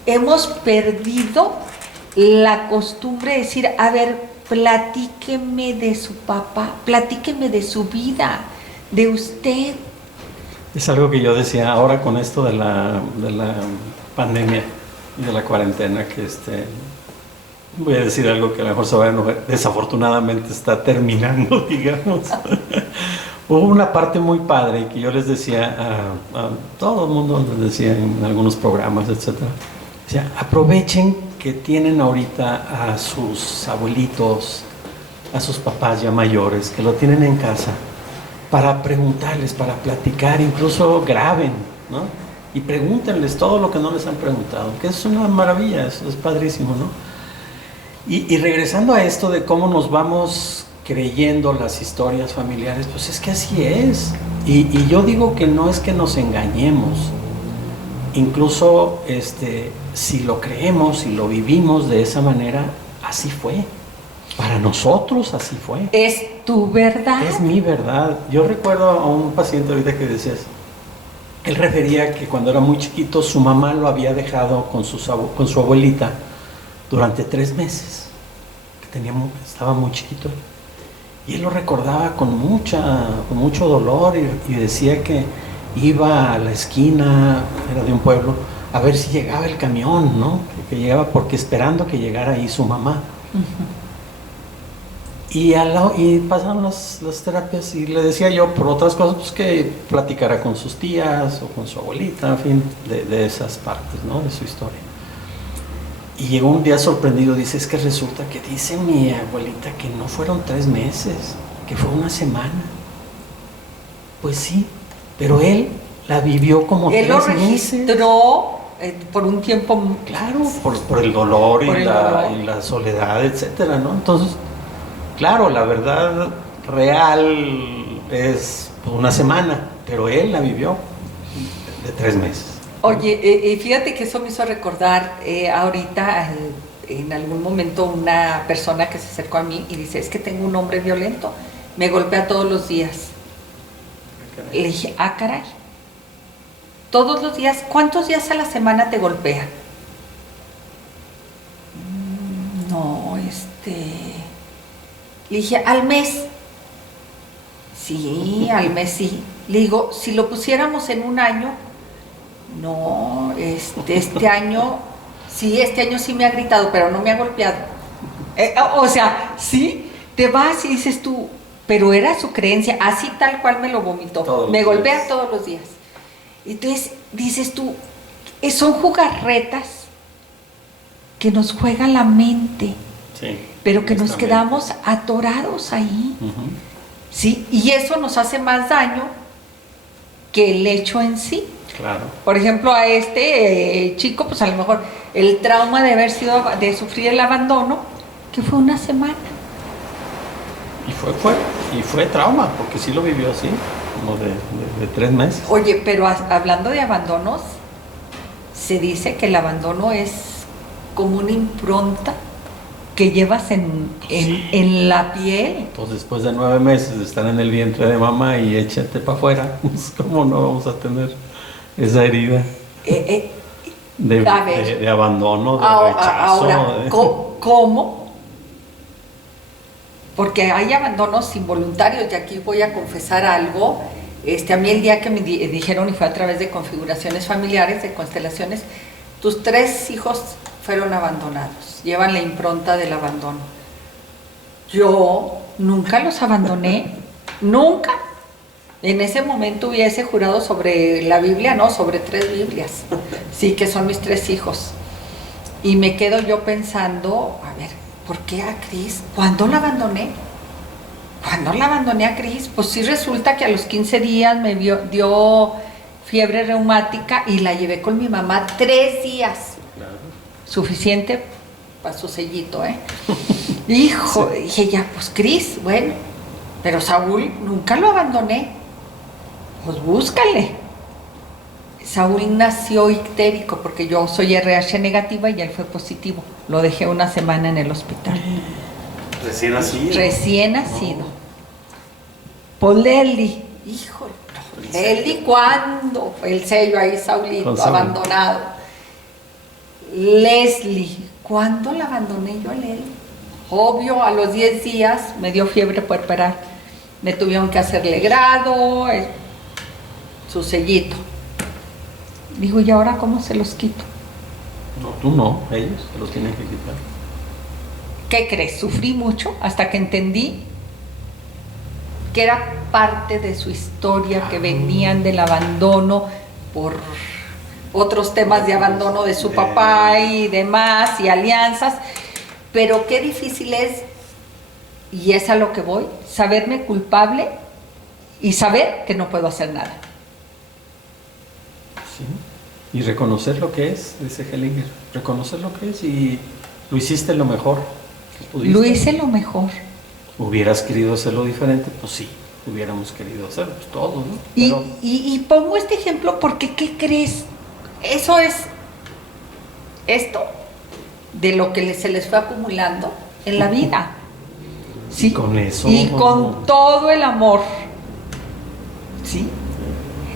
hemos perdido la costumbre de decir, a ver, platíqueme de su papá, platíqueme de su vida, de usted. Es algo que yo decía ahora con esto de la pandemia y de la cuarentena, que voy a decir algo que a lo mejor se va a enojar, desafortunadamente está terminando, digamos. Hubo una parte muy padre que yo les decía a todo el mundo, les decía en algunos programas, etcétera. Decía, aprovechen que tienen ahorita a sus abuelitos, a sus papás ya mayores, que lo tienen en casa, para preguntarles, para platicar, incluso graben, ¿no? Y pregúntenles todo lo que no les han preguntado, que es una maravilla, es padrísimo, ¿no? Y regresando a esto de cómo nos vamos creyendo las historias familiares, pues es que así es. Y yo digo que no es que nos engañemos. Incluso si lo creemos y lo vivimos de esa manera, así fue. Para nosotros así fue. ¿Es tu verdad? Es mi verdad. Yo recuerdo a un paciente ahorita que decías, él refería que cuando era muy chiquito su mamá lo había dejado con su abuelita durante 3 meses, que estaba muy chiquito. Y él lo recordaba con mucho dolor y decía que iba a la esquina, era de un pueblo, a ver si llegaba el camión, ¿no? Que llegaba, porque esperando que llegara ahí su mamá. Uh-huh. Y pasaron las terapias y le decía yo, por otras cosas, pues que platicara con sus tías o con su abuelita, en fin, de esas partes, ¿no? De su historia. Y llegó un día sorprendido, dice, es que resulta que dice mi abuelita que no fueron 3 meses, que fue 1 semana. Pues sí, pero él la vivió como 3 meses. Él lo registró por un tiempo. Claro, por el dolor y la soledad, etcétera, ¿no? Entonces, claro, la verdad real es 1 semana, pero él la vivió de 3 meses. Oye, fíjate que eso me hizo recordar ahorita, en algún momento, una persona que se acercó a mí y dice, es que tengo un hombre violento, me golpea todos los días. Le dije, caray, todos los días, ¿cuántos días a la semana te golpea? No, le dije, ¿al mes? Sí, al mes sí. Le digo, si lo pusiéramos en un año, no, este año sí me ha gritado, pero no me ha golpeado. O sea, sí, te vas y dices tú, pero era su creencia, así tal cual me lo vomitó. Me golpea todos los días. Entonces dices tú, son jugarretas que nos juega la mente, sí, pero que nos quedamos atorados ahí. Uh-huh. ¿Sí? Y eso nos hace más daño que el hecho en sí. Claro. Por ejemplo, a chico, pues a lo mejor el trauma de sufrir el abandono, que fue 1 semana. Y fue trauma, porque sí lo vivió así, como de 3 meses. Oye, pero hablando de abandonos, se dice que el abandono es como una impronta que llevas en la piel. Pues después de 9 meses de estar en el vientre de mamá y échate para afuera, pues ¿cómo no vamos a tener esa herida de abandono, de rechazo? Ahora, ¿cómo? Porque hay abandonos involuntarios, y aquí voy a confesar algo, A mí el día que me dijeron, y fue a través de configuraciones familiares, de constelaciones, tus 3 hijos fueron abandonados, llevan la impronta del abandono. Yo nunca los abandoné, nunca. En ese momento hubiese jurado sobre la Biblia, no, sobre 3 Biblias, sí, que son mis 3 hijos. Y me quedo yo pensando, a ver, ¿por qué a Cris? ¿Cuándo la abandoné? ¿Cuándo la abandoné a Cris? Pues sí, resulta que a los 15 días me dio fiebre reumática y la llevé con mi mamá 3 días. Claro. Suficiente para su sellito, ¿eh? Hijo, sí. Dije ya, pues Cris, bueno, pero Saúl nunca lo abandoné. Pues búscale. Saúl nació ictérico porque yo soy RH negativa y él fue positivo. Lo dejé una semana en el hospital. Recién nacido. Recién nacido. Paul Lely, híjole, Lely, ¿cuándo? El sello ahí, Saulito, abandonado. Leslie, ¿cuándo la abandoné yo a Lely? Obvio, a los 10 días me dio fiebre puerperal. Me tuvieron que hacerle grado, su sellito. Digo, ¿y ahora cómo se los quito? No, tú no, ellos se los tienen que quitar. ¿Qué crees? Sufrí mucho hasta que entendí que era parte de su historia, que venían del abandono por otros temas de abandono de su papá y demás, y alianzas, pero qué difícil es, y es a lo que voy, saberme culpable y saber que no puedo hacer nada. Sí. Y reconocer lo que es, dice Hellinger, reconocer lo que es, y lo hiciste lo mejor que pudiste. Lo hice lo mejor. ¿Hubieras querido hacerlo diferente? Pues sí, hubiéramos querido hacerlo, pues todos, ¿no? Pero... Y pongo este ejemplo porque, ¿qué crees? Eso es esto de lo que se les fue acumulando en la vida. ¿Sí? Y con eso. Y con todo el amor. ¿Sí?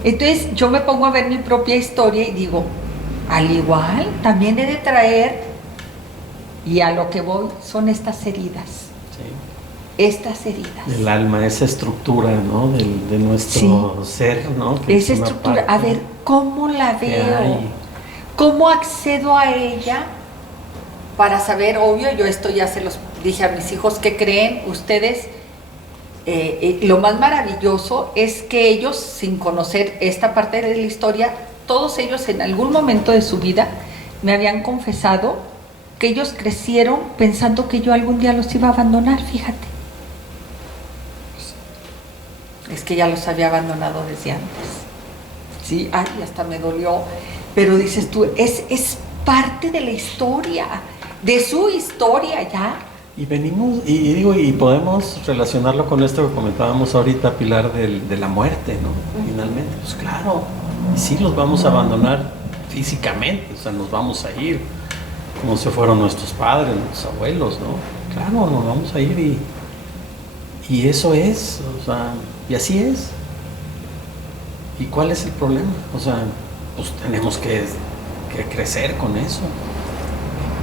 Entonces yo me pongo a ver mi propia historia y digo, al igual, también he de traer, y a lo que voy, son estas heridas. Sí. Estas heridas. El alma, esa estructura, ¿no? De nuestro ser, ¿no? Que esa estructura, a ver, ¿cómo la veo? ¿Cómo accedo a ella? Para saber, obvio, yo esto ya se los dije a mis hijos, ¿qué creen ustedes? Lo más maravilloso es que ellos, sin conocer esta parte de la historia, todos ellos en algún momento de su vida me habían confesado que ellos crecieron pensando que yo algún día los iba a abandonar, fíjate. Es que ya los había abandonado desde antes. Sí, ay, hasta me dolió. Pero dices tú, es parte de la historia, de su historia ya. Y venimos, y podemos relacionarlo con esto que comentábamos ahorita, Pilar, de la muerte, ¿no? Finalmente, pues claro, y sí los vamos a abandonar físicamente, o sea, nos vamos a ir, como se fueron nuestros padres, nuestros abuelos, ¿no? Claro, nos vamos a ir y eso es, o sea, y así es. ¿Y cuál es el problema? O sea, pues tenemos que crecer con eso.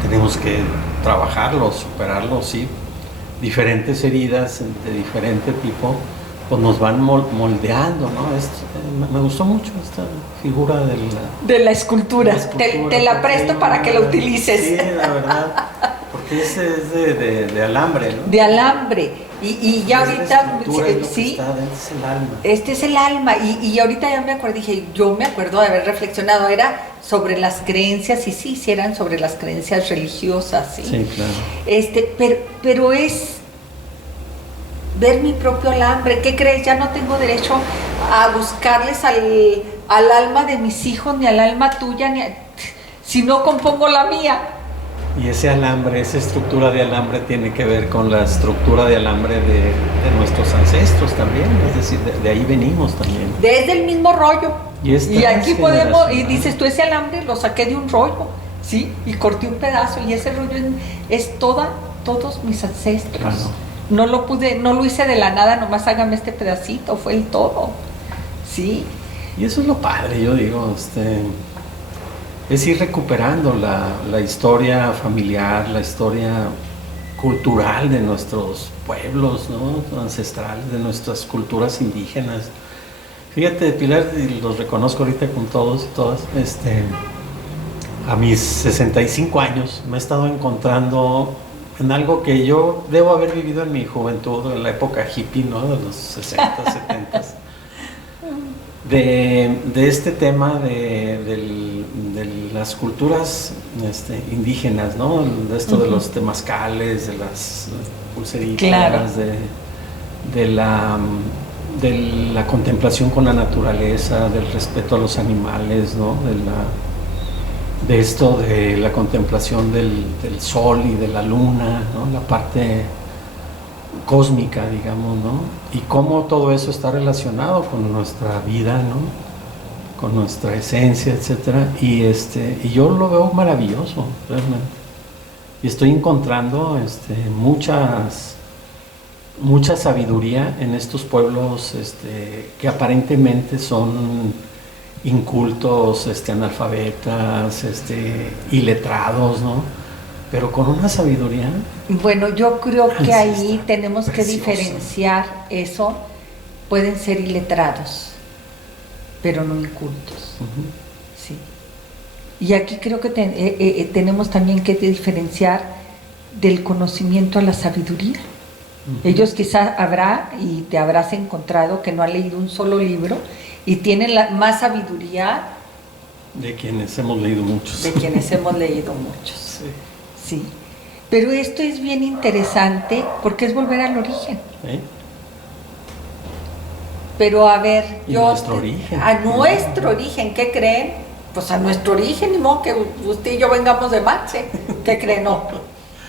Tenemos que trabajarlo, superarlo, sí. Diferentes heridas de diferente tipo, pues nos van moldeando, ¿no? Me gustó mucho esta figura de la escultura. Te la presto para que la utilices. Sí, la verdad. Porque ese es de alambre, ¿no? De alambre. Y ya ahorita, sí, es el alma. Este es el alma. Y ahorita ya me acuerdo, dije, yo me acuerdo de haber reflexionado, era sobre las creencias, y sí eran sobre las creencias religiosas, ¿sí? Sí, claro. Pero es ver mi propio alambre. ¿Qué crees? Ya no tengo derecho a buscarles al alma de mis hijos, ni al alma tuya, si no compongo la mía. Y ese alambre, esa estructura de alambre tiene que ver con la estructura de alambre de nuestros ancestros también, es decir, de ahí venimos también. Desde el mismo rollo. Y aquí podemos, y dices tú, ese alambre lo saqué de un rollo, ¿sí? Y corté un pedazo, y ese rollo es todos mis ancestros. Claro. No lo hice de la nada, nomás hágame este pedacito, fue el todo, ¿sí? Y eso es lo padre, yo digo, es ir recuperando la historia familiar, la historia cultural de nuestros pueblos, ¿no? Ancestrales, de nuestras culturas indígenas. Fíjate, Pilar, y los reconozco ahorita con todos y todas, a mis 65 años me he estado encontrando en algo que yo debo haber vivido en mi juventud, en la época hippie, ¿no? De los 60, 70. De este tema de las culturas indígenas, ¿no? De esto de los temazcales, de las pulseritas, claro. de la contemplación con la naturaleza, del respeto a los animales, ¿no? De esto de la contemplación del sol y de la luna, ¿no? La parte cósmica, digamos, ¿no? Y cómo todo eso está relacionado con nuestra vida, ¿no? Con nuestra esencia, etcétera. Y yo lo veo maravilloso, realmente. Y estoy encontrando mucha sabiduría en estos pueblos que aparentemente son incultos, analfabetas, iletrados, ¿no? Pero con una sabiduría. Bueno, yo creo que ahí tenemos que diferenciar eso. Pueden ser iletrados, pero no incultos. Uh-huh. Sí. Y aquí creo que tenemos también que diferenciar del conocimiento a la sabiduría. Uh-huh. Ellos quizás te habrás encontrado que no han leído un solo libro y tienen más sabiduría de quienes hemos leído muchos. De quienes hemos leído muchos. Sí. Sí. Pero esto es bien interesante porque es volver al origen. ¿Eh? Pero a ver, nuestro origen. A nuestro origen, ¿qué creen? Pues a nuestro origen, ni modo que usted y yo vengamos de Marce. ¿Qué creen? No.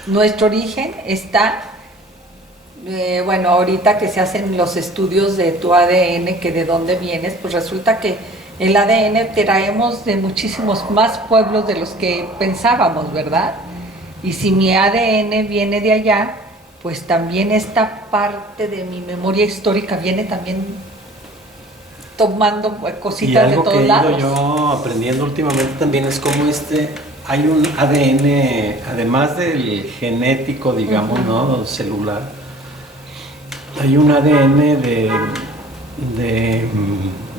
Nuestro origen está, bueno, ahorita que se hacen los estudios de tu ADN, que de dónde vienes, pues resulta que el ADN traemos de muchísimos más pueblos de los que pensábamos, ¿verdad? Y si mi ADN viene de allá, pues también esta parte de mi memoria histórica viene también tomando cositas de todos lados. Y algo que he ido yo aprendiendo últimamente también es cómo hay un ADN, además del genético, digamos, uh-huh, ¿no? Celular, hay un ADN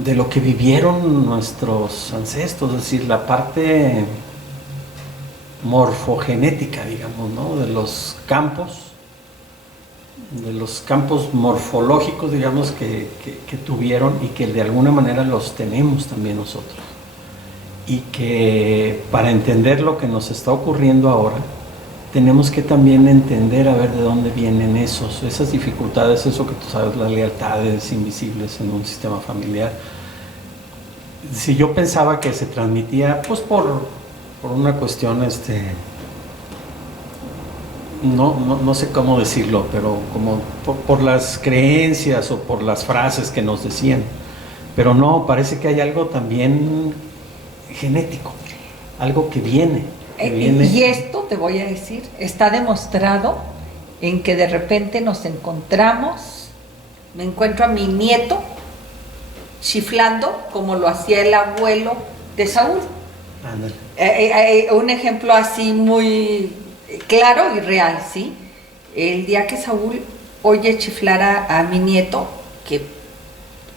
de lo que vivieron nuestros ancestros, es decir, la parte morfogenética, digamos, ¿no? De los campos morfológicos, digamos, que tuvieron y que de alguna manera los tenemos también nosotros. Y que para entender lo que nos está ocurriendo ahora, tenemos que también entender a ver de dónde vienen esas dificultades, eso que tú sabes, las lealtades invisibles en un sistema familiar. Si yo pensaba que se transmitía, pues por una cuestión, no sé cómo decirlo, pero como por las creencias o por las frases que nos decían. Pero no, parece que hay algo también genético, algo que viene. Y esto, te voy a decir, está demostrado en que de repente nos encontramos, me encuentro a mi nieto chiflando como lo hacía el abuelo de Saúl. Un ejemplo así muy claro y real, ¿sí? El día que Saúl oye chiflar a mi nieto, que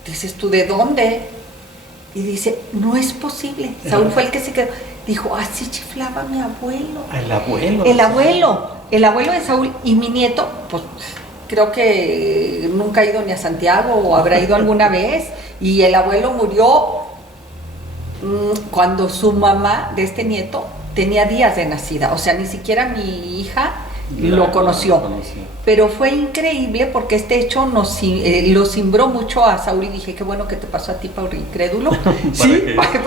dices tú, ¿de dónde? Y dice, no es posible. Saúl fue el que se quedó. Dijo, así chiflaba mi abuelo. El abuelo de Saúl. Y mi nieto, pues creo que nunca ha ido ni a Santiago o habrá ido alguna vez. Y el abuelo murió cuando su mamá de este nieto tenía días de nacida. O sea, ni siquiera mi hija lo conoció. Pero fue increíble porque este hecho lo cimbró mucho a Saúl y dije, qué bueno que te pasó a ti, Paul, incrédulo. Sí, para que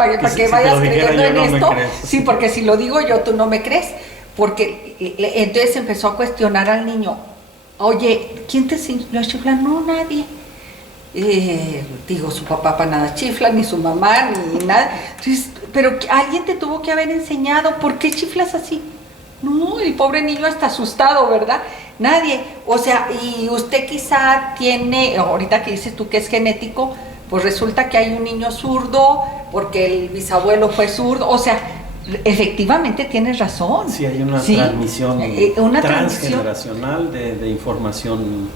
vayas creyendo en esto. Sí, porque si lo digo yo, tú no me crees. Porque entonces empezó a cuestionar al niño, oye, ¿quién te enseñó a chiflar? No, nadie. Digo, su papá para nada chifla, ni su mamá, ni nada. Entonces, pero alguien te tuvo que haber enseñado, ¿por qué chiflas así? No, el pobre niño está asustado, ¿verdad? Nadie. O sea, y usted quizá tiene, ahorita que dices tú que es genético, pues resulta que hay un niño zurdo, porque el bisabuelo fue zurdo. O sea, efectivamente tienes razón. Sí, hay una transmisión transgeneracional de información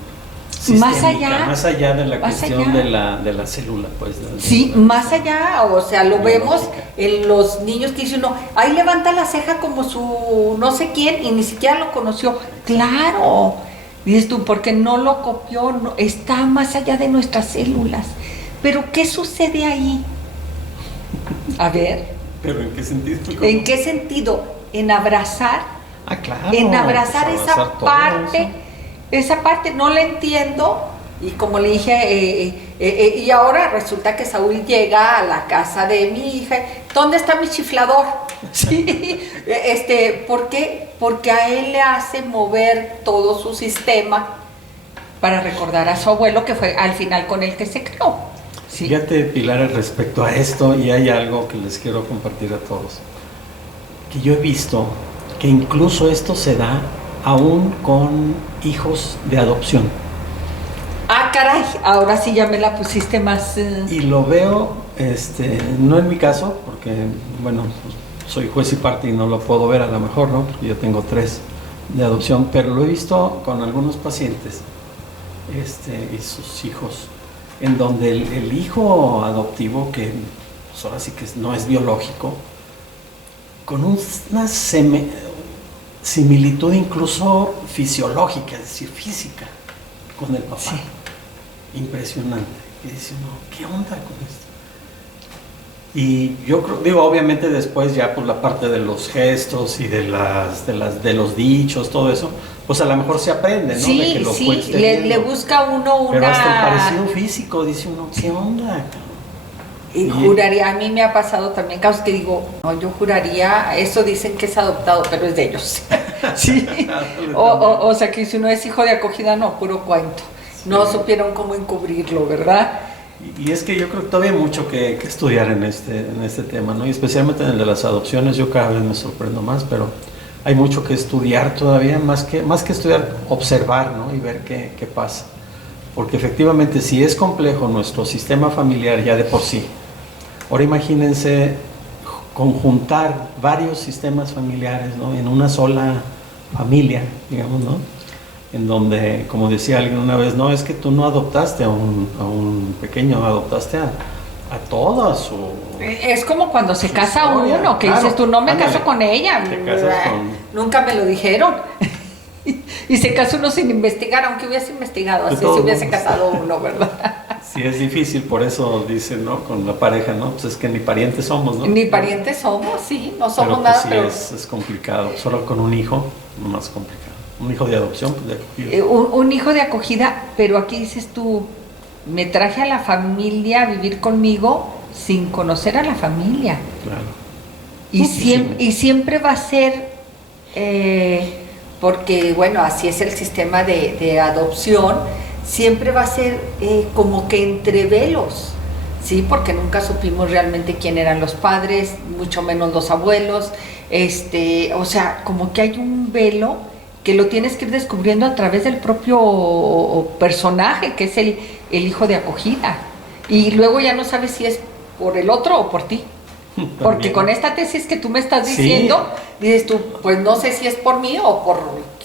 sistémica, más allá de la cuestión de la célula, pues. Sí, más allá, o sea, lo vemos en los niños que dicen, no, ahí levanta la ceja como su no sé quién y ni siquiera lo conoció. Claro, dices tú, porque no lo copió, no, está más allá de nuestras células. Pero ¿qué sucede ahí? A ver. ¿Pero en qué sentido? ¿En qué sentido? En abrazar. Claro. En abrazar esa parte. Esa parte no la entiendo. Y como le dije, y ahora resulta que Saúl llega a la casa de mi hija. ¿Dónde está mi chiflador? Sí. ¿Por qué? Porque a él le hace mover todo su sistema para recordar a su abuelo, que fue al final con el que se creó. Sí. Fíjate, Pilar, respecto a esto, y hay algo que les quiero compartir a todos, que yo he visto que incluso esto se da aún con hijos de adopción. Caray, ahora sí ya me la pusiste más... Y lo veo, no en mi caso, porque, bueno, soy juez y parte y no lo puedo ver a lo mejor, ¿no? Porque yo tengo 3 de adopción, pero lo he visto con algunos pacientes, y sus hijos, en donde el hijo adoptivo, que pues ahora sí que no es biológico, con una similitud incluso fisiológica, es decir, física, con el papá. Sí. Impresionante. Y dice uno, ¿qué onda con esto? Y yo creo, obviamente después ya por la parte de los gestos y de los dichos, todo eso, pues a lo mejor se aprende, ¿no? Sí, de que lo sí, le busca uno una... Pero hasta el parecido físico, dice uno, ¿qué onda? Y juraría, a mí me ha pasado también casos que digo, no, yo juraría, eso dicen que es adoptado, pero es de ellos. Sí. O sea que si uno es hijo de acogida, no, puro cuento. Sí. No supieron cómo encubrirlo, ¿verdad? Y es que yo creo que todavía hay mucho que estudiar en este tema, ¿no? Y especialmente en el de las adopciones, yo cada vez me sorprendo más, pero hay mucho que estudiar todavía, más que estudiar, observar, ¿no? Y ver qué pasa. Porque efectivamente, si es complejo nuestro sistema familiar ya de por sí, ahora imagínense conjuntar varios sistemas familiares, ¿no? En una sola familia, digamos, ¿no? En donde, como decía alguien una vez, no, es que tú no adoptaste a un pequeño, adoptaste a toda su... Es como cuando se casa uno, que claro, dices tú, no me caso con ella. Nunca me lo dijeron. Y se casa uno sin investigar, aunque hubiese investigado, así se hubiese casado uno, ¿verdad? Sí, es difícil, por eso dicen, ¿no? Con la pareja, ¿no? Pues es que ni parientes somos, ¿no? Ni parientes somos, sí, no somos pero, nada, pues, pero... Sí, es complicado, solo con un hijo, más complicado. Un hijo de adopción, pues de acogida. Un hijo de acogida, pero aquí dices tú, me traje a la familia a vivir conmigo sin conocer a la familia. Claro. Y siempre va a ser... porque bueno, así es el sistema de adopción, siempre va a ser como que entre velos, ¿sí? Porque nunca supimos realmente quién eran los padres, mucho menos los abuelos, o sea, como que hay un velo que lo tienes que ir descubriendo a través del propio personaje, que es el hijo de acogida, y luego ya no sabes si es por el otro o por ti. Porque con esta tesis que tú me estás diciendo, sí, dices tú, pues no sé si es por mí o por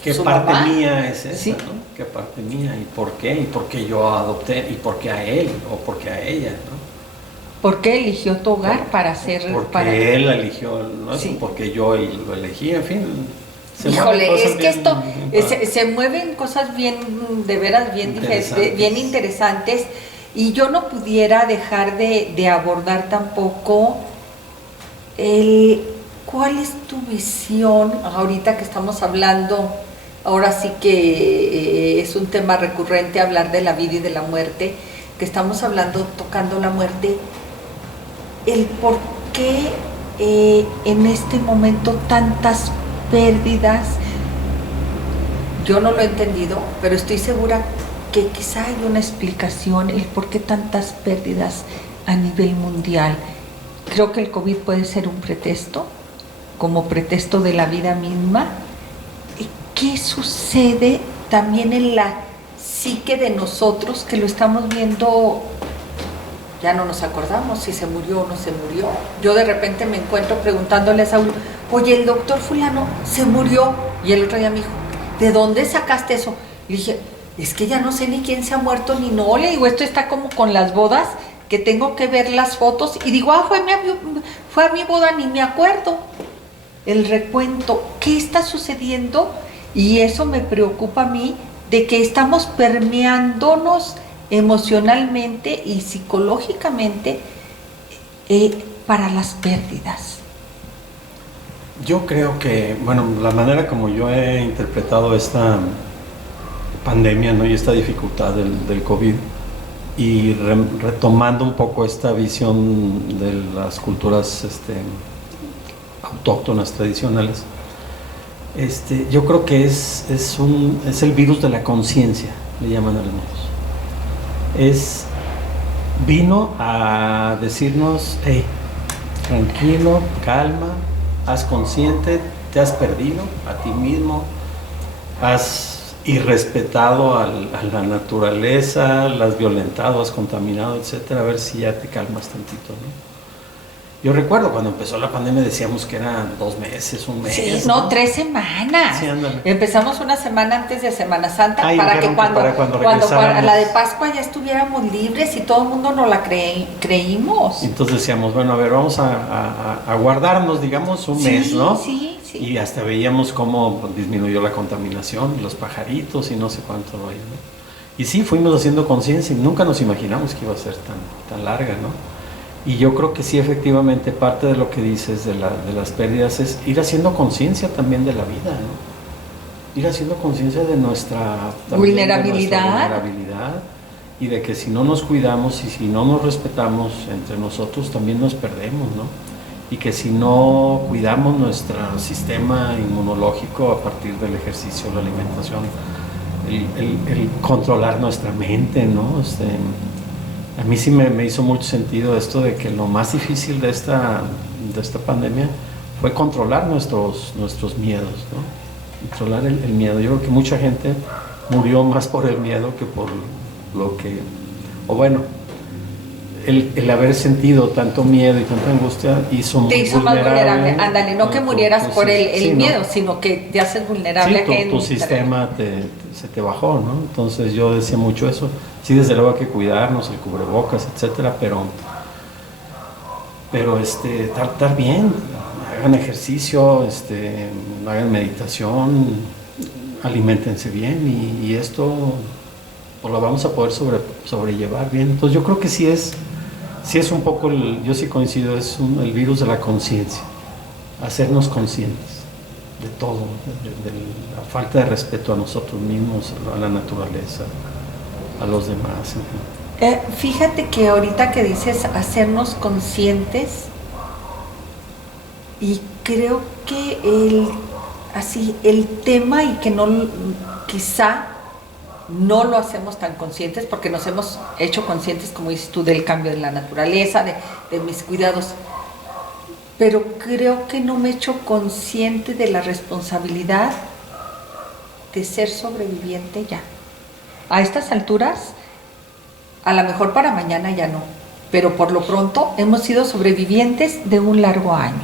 ¿qué su parte mamá? Mía es esa, sí, ¿no? ¿Qué parte mía? ¿Y por qué? ¿Y por qué yo adopté? ¿Y por qué a él? ¿O por qué a ella? ¿No? ¿Por qué eligió tu hogar para ser? Porque él eligió, ¿no? Sí. Porque yo lo elegí, en fin. Híjole, es que esto se mueven cosas bien, de veras, bien interesantes, y yo no pudiera dejar de abordar tampoco ¿cuál es tu visión ahorita que estamos hablando? Ahora sí que es un tema recurrente hablar de la vida y de la muerte, que estamos tocando la muerte, el por qué en este momento tantas pérdidas. Yo no lo he entendido, pero estoy segura que quizá hay una explicación, el por qué tantas pérdidas a nivel mundial. Creo que el COVID puede ser un pretexto, como pretexto de la vida misma. ¿Qué sucede también en la psique de nosotros, que lo estamos viendo? Ya no nos acordamos si se murió o no se murió. Yo de repente me encuentro preguntándole a Saúl, oye, el doctor fulano se murió, y el otro día me dijo, ¿de dónde sacaste eso? Le dije, es que ya no sé ni quién se ha muerto ni no. Le digo, esto está como con las bodas, que tengo que ver las fotos y digo, fue a mi boda, ni me acuerdo. El recuento, ¿qué está sucediendo? Y eso me preocupa a mí, de que estamos permeándonos emocionalmente y psicológicamente para las pérdidas. Yo creo que, bueno, la manera como yo he interpretado esta pandemia, ¿no? Y esta dificultad del COVID, y retomando un poco esta visión de las culturas autóctonas, tradicionales, yo creo que es el virus de la conciencia, le llaman algunos. Vino a decirnos, hey, tranquilo, calma, haz consciente, te has perdido a ti mismo, has irrespetado a la naturaleza, la has violentado, has contaminado, etcétera, a ver si ya te calmas tantito, ¿no? Yo recuerdo cuando empezó la pandemia decíamos que eran 2 meses, un mes. Sí, no, 3 semanas. Sí, empezamos una semana antes de Semana Santa para que cuando la de Pascua ya estuviéramos libres y todo el mundo nos la creímos. Entonces decíamos, bueno, a ver, vamos a guardarnos, digamos, un mes, ¿no? Sí. Y hasta veíamos cómo disminuyó la contaminación, los pajaritos y no sé cuánto rollo, ¿no? Y sí, fuimos haciendo conciencia y nunca nos imaginamos que iba a ser tan larga, ¿no? Y yo creo que sí, efectivamente, parte de lo que dices de las pérdidas es ir haciendo conciencia también de la vida, ¿no? Ir haciendo conciencia de nuestra vulnerabilidad y de que si no nos cuidamos y si no nos respetamos entre nosotros también nos perdemos, ¿no? Y que si no cuidamos nuestro sistema inmunológico a partir del ejercicio, la alimentación, el controlar nuestra mente, ¿no? A mí sí me hizo mucho sentido esto de que lo más difícil de esta pandemia fue controlar nuestros miedos, ¿no? Controlar el miedo. Yo creo que mucha gente murió más por el miedo que por lo que... O bueno, el haber sentido tanto miedo y tanta angustia hizo muy vulnerable. Te hizo más vulnerable. Ándale, no que murieras por el miedo, ¿no? Sino que te haces vulnerable. Sí, tu sistema se te bajó, ¿no? Entonces yo decía mucho eso. Sí, desde luego hay que cuidarnos, el cubrebocas, etcétera, pero estar bien, hagan ejercicio, hagan meditación, aliméntense bien y esto pues, lo vamos a poder sobrellevar bien. Entonces yo creo que sí es un poco, yo sí coincido, el virus de la conciencia, hacernos conscientes de todo, de la falta de respeto a nosotros mismos, a la naturaleza, a los demás. Fíjate que ahorita que dices hacernos conscientes, y creo que el tema y que no, quizá no lo hacemos tan conscientes porque nos hemos hecho conscientes, como dices tú, del cambio de la naturaleza, de mis cuidados, pero creo que no me he hecho consciente de la responsabilidad de ser sobreviviente ya. A estas alturas, a lo mejor para mañana ya no, pero por lo pronto hemos sido sobrevivientes de un largo año.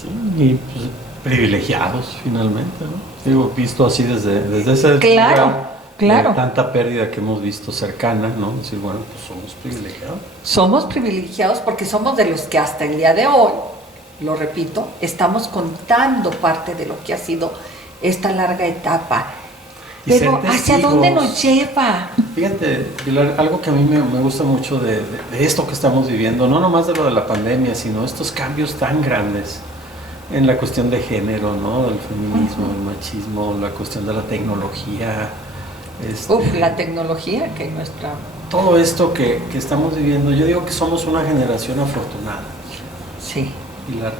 Sí, y pues, privilegiados finalmente, ¿no? Digo, visto así desde ese claro. Tanta pérdida que hemos visto cercana, ¿no? Decir, bueno, pues somos privilegiados. Somos privilegiados porque somos de los que hasta el día de hoy, lo repito, estamos contando parte de lo que ha sido esta larga etapa. Pero ¿hacia dónde nos lleva? Fíjate, Pilar, algo que a mí me gusta mucho de esto que estamos viviendo, no nomás de lo de la pandemia, sino estos cambios tan grandes en la cuestión de género, ¿no? Del feminismo, el machismo, la cuestión de la tecnología. La tecnología que nuestra... Todo esto que estamos viviendo, yo digo que somos una generación afortunada. Sí. Pilar,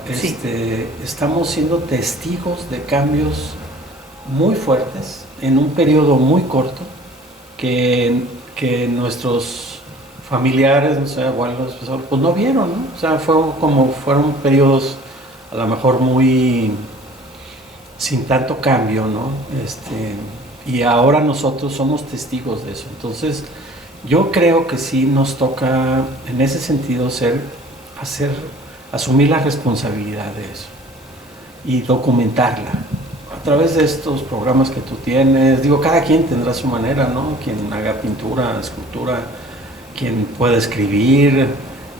estamos siendo testigos de cambios muy fuertes en un periodo muy corto que nuestros familiares, no sé, abuelos, pues no vieron, ¿no? O sea, fueron periodos a lo mejor muy sin tanto cambio, ¿no? Y ahora nosotros somos testigos de eso. Entonces, yo creo que sí nos toca, en ese sentido, asumir la responsabilidad de eso y documentarla a través de estos programas que tú tienes, digo, cada quien tendrá su manera, ¿no? Quien haga pintura, escultura, quien pueda escribir,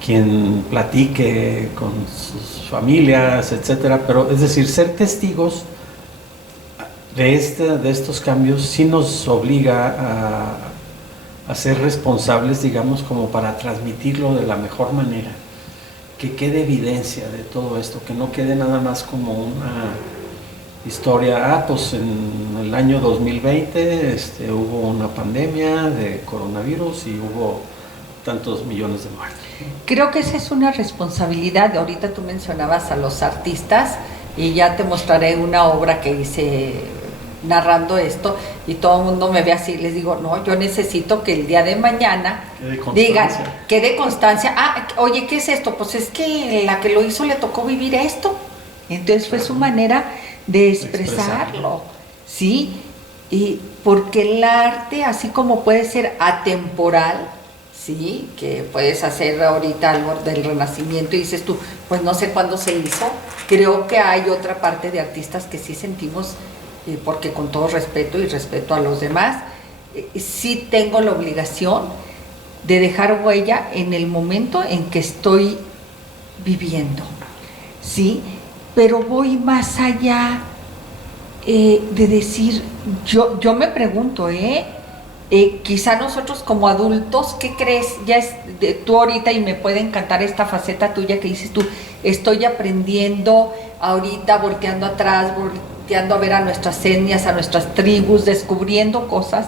quien platique con sus familias, etcétera, pero es decir, ser testigos de estos cambios sí nos obliga a ser responsables, digamos, como para transmitirlo de la mejor manera, que quede evidencia de todo esto, que no quede nada más como una historia, pues en el año 2020 hubo una pandemia de coronavirus y hubo tantos millones de muertos. Creo que esa es una responsabilidad. Ahorita tú mencionabas a los artistas y ya te mostraré una obra que hice narrando esto y todo el mundo me ve así, les digo, no, yo necesito que el día de mañana digan, quede constancia, oye, ¿qué es esto? Pues es que la que lo hizo le tocó vivir esto. Entonces fue su manera de expresarlo, ¿sí? Y porque el arte, así como puede ser atemporal, ¿sí? Que puedes hacer ahorita algo del Renacimiento y dices tú, pues no sé cuándo se hizo. Creo que hay otra parte de artistas que sí sentimos, porque con todo respeto y respeto a los demás, sí tengo la obligación de dejar huella en el momento en que estoy viviendo, ¿sí? Pero voy más allá de decir, yo me pregunto, quizá nosotros como adultos, ¿qué crees? Ya es tú ahorita, y me puede encantar esta faceta tuya que dices tú, estoy aprendiendo ahorita, volteando atrás, volteando a ver a nuestras etnias, a nuestras tribus, descubriendo cosas,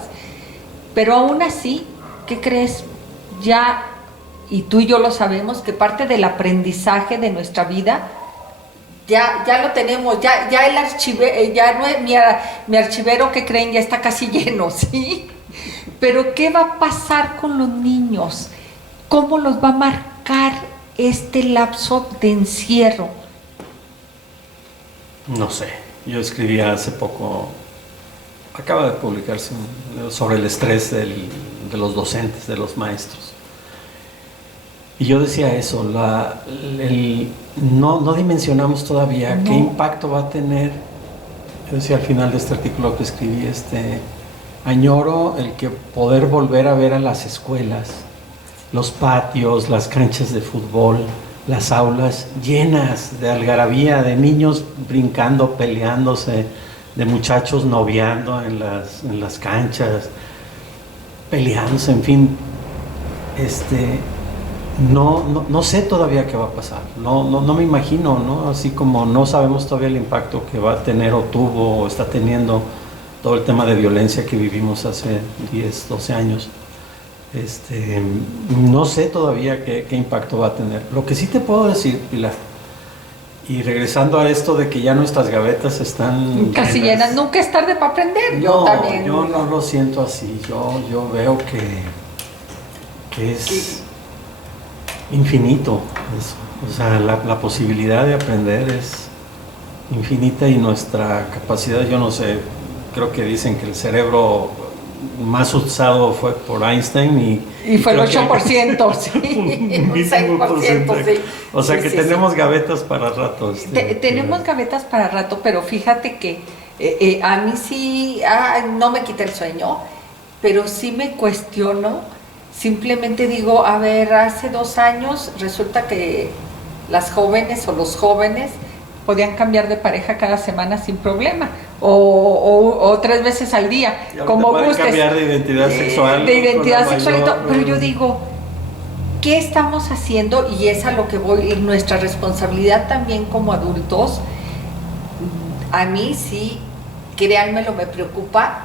pero aún así, ¿qué crees? Ya, y tú y yo lo sabemos, que parte del aprendizaje de nuestra vida ya lo tenemos, ya el archivero, ya no es mi archivero, que creen, ya está casi lleno, ¿sí? Pero ¿qué va a pasar con los niños? ¿Cómo los va a marcar este lapso de encierro? No sé, yo escribí hace poco, acaba de publicarse sobre el estrés de los docentes, de los maestros. Y yo decía eso, no dimensionamos todavía qué impacto va a tener. Yo decía al final de este artículo que escribí, añoro el que poder volver a ver a las escuelas, los patios, las canchas de fútbol, las aulas llenas de algarabía, de niños brincando, peleándose, de muchachos noviando en las canchas, peleándose, en fin. No sé todavía qué va a pasar, no me imagino, ¿no? Así como no sabemos todavía el impacto que va a tener o tuvo o está teniendo todo el tema de violencia que vivimos hace 10, 12 años. No sé todavía qué impacto va a tener. Lo que sí te puedo decir, Pilar, y regresando a esto de que ya nuestras gavetas están casi llenas, nunca es tarde para aprender. Yo también. Yo no lo siento así, yo veo que es... Sí. Infinito eso. O sea, la posibilidad de aprender es infinita y nuestra capacidad, yo no sé, creo que dicen que el cerebro más usado fue por Einstein y fue el 8%, sí, un 6%, sí. O sea que sí, tenemos gavetas para rato. Tenemos gavetas para rato, pero fíjate que a mí sí, no me quita el sueño, pero sí me cuestiono. Simplemente digo, a ver, hace 2 años resulta que las jóvenes o los jóvenes podían cambiar de pareja cada semana sin problema, o 3 veces al día, como gustes. Cambiar de identidad sexual. De identidad sexual y todo. Pero yo digo, ¿qué estamos haciendo? Y es a lo que voy, nuestra responsabilidad también como adultos. A mí sí, créanmelo, me preocupa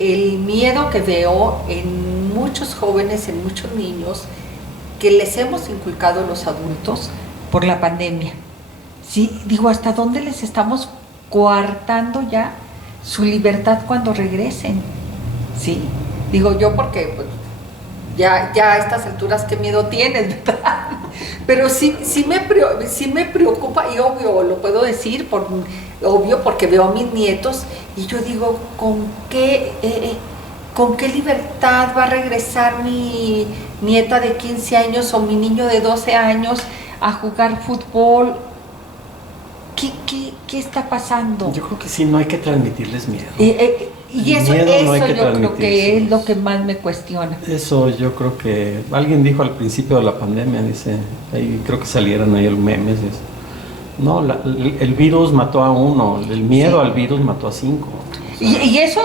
el miedo que veo en muchos jóvenes, en muchos niños, que les hemos inculcado los adultos por la pandemia. Sí, digo, ¿hasta dónde les estamos coartando ya su libertad cuando regresen? Sí, digo yo porque pues, ya a estas alturas qué miedo tienes, ¿verdad? Pero sí me preocupa, y obvio, lo puedo decir, obvio porque veo a mis nietos y yo digo, ¿con qué libertad va a regresar mi nieta de 15 años o mi niño de 12 años a jugar fútbol ¿Qué está pasando? Yo creo que sí, no hay que transmitirles miedo. Y eso no yo creo que es lo que más me cuestiona. Eso yo creo que alguien dijo al principio de la pandemia, dice, ahí creo que salieron ahí los memes, dice, no, el virus mató a uno, el miedo al virus mató a 5. Y eso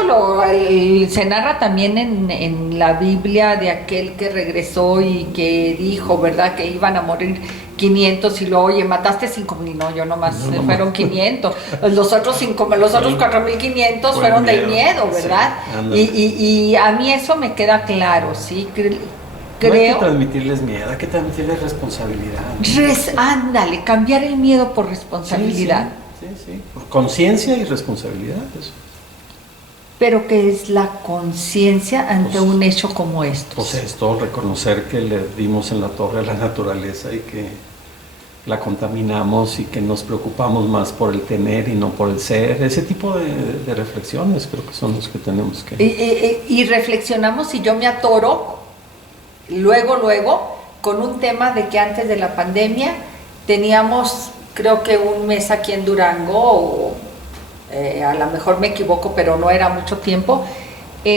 se narra también en la Biblia de aquel que regresó y que dijo, ¿verdad?, que iban a morir 500 y luego, oye, mataste 5,000. No, yo nomás fueron 500. Los otros 4,500 fueron del miedo, ¿verdad? Sí, y a mí eso me queda claro, ¿sí? Creo. No hay que transmitirles miedo, hay que transmitirles responsabilidad. Ándale, cambiar el miedo por responsabilidad. Sí. Por conciencia y responsabilidad, eso. Pero ¿qué es la conciencia ante un hecho como esto? Pues esto, reconocer que le dimos en la torre a la naturaleza y que la contaminamos y que nos preocupamos más por el tener y no por el ser. Ese tipo de reflexiones creo que son los que tenemos que... Y reflexionamos, y yo me atoro luego con un tema de que antes de la pandemia teníamos, creo que un mes aquí en Durango, a lo mejor me equivoco, pero no era mucho tiempo,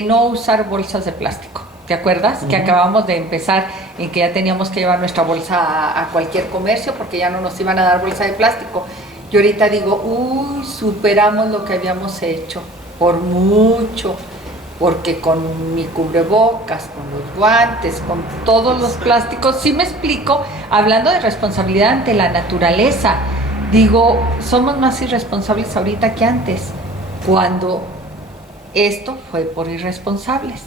no usar bolsas de plástico. ¿Te acuerdas? Que acabamos de empezar en que ya teníamos que llevar nuestra bolsa a cualquier comercio porque ya no nos iban a dar bolsa de plástico. Yo ahorita digo, superamos lo que habíamos hecho por mucho, porque con mi cubrebocas, con los guantes, con todos los plásticos, sí me explico, hablando de responsabilidad ante la naturaleza. Digo, somos más irresponsables ahorita que antes, cuando esto fue por irresponsables.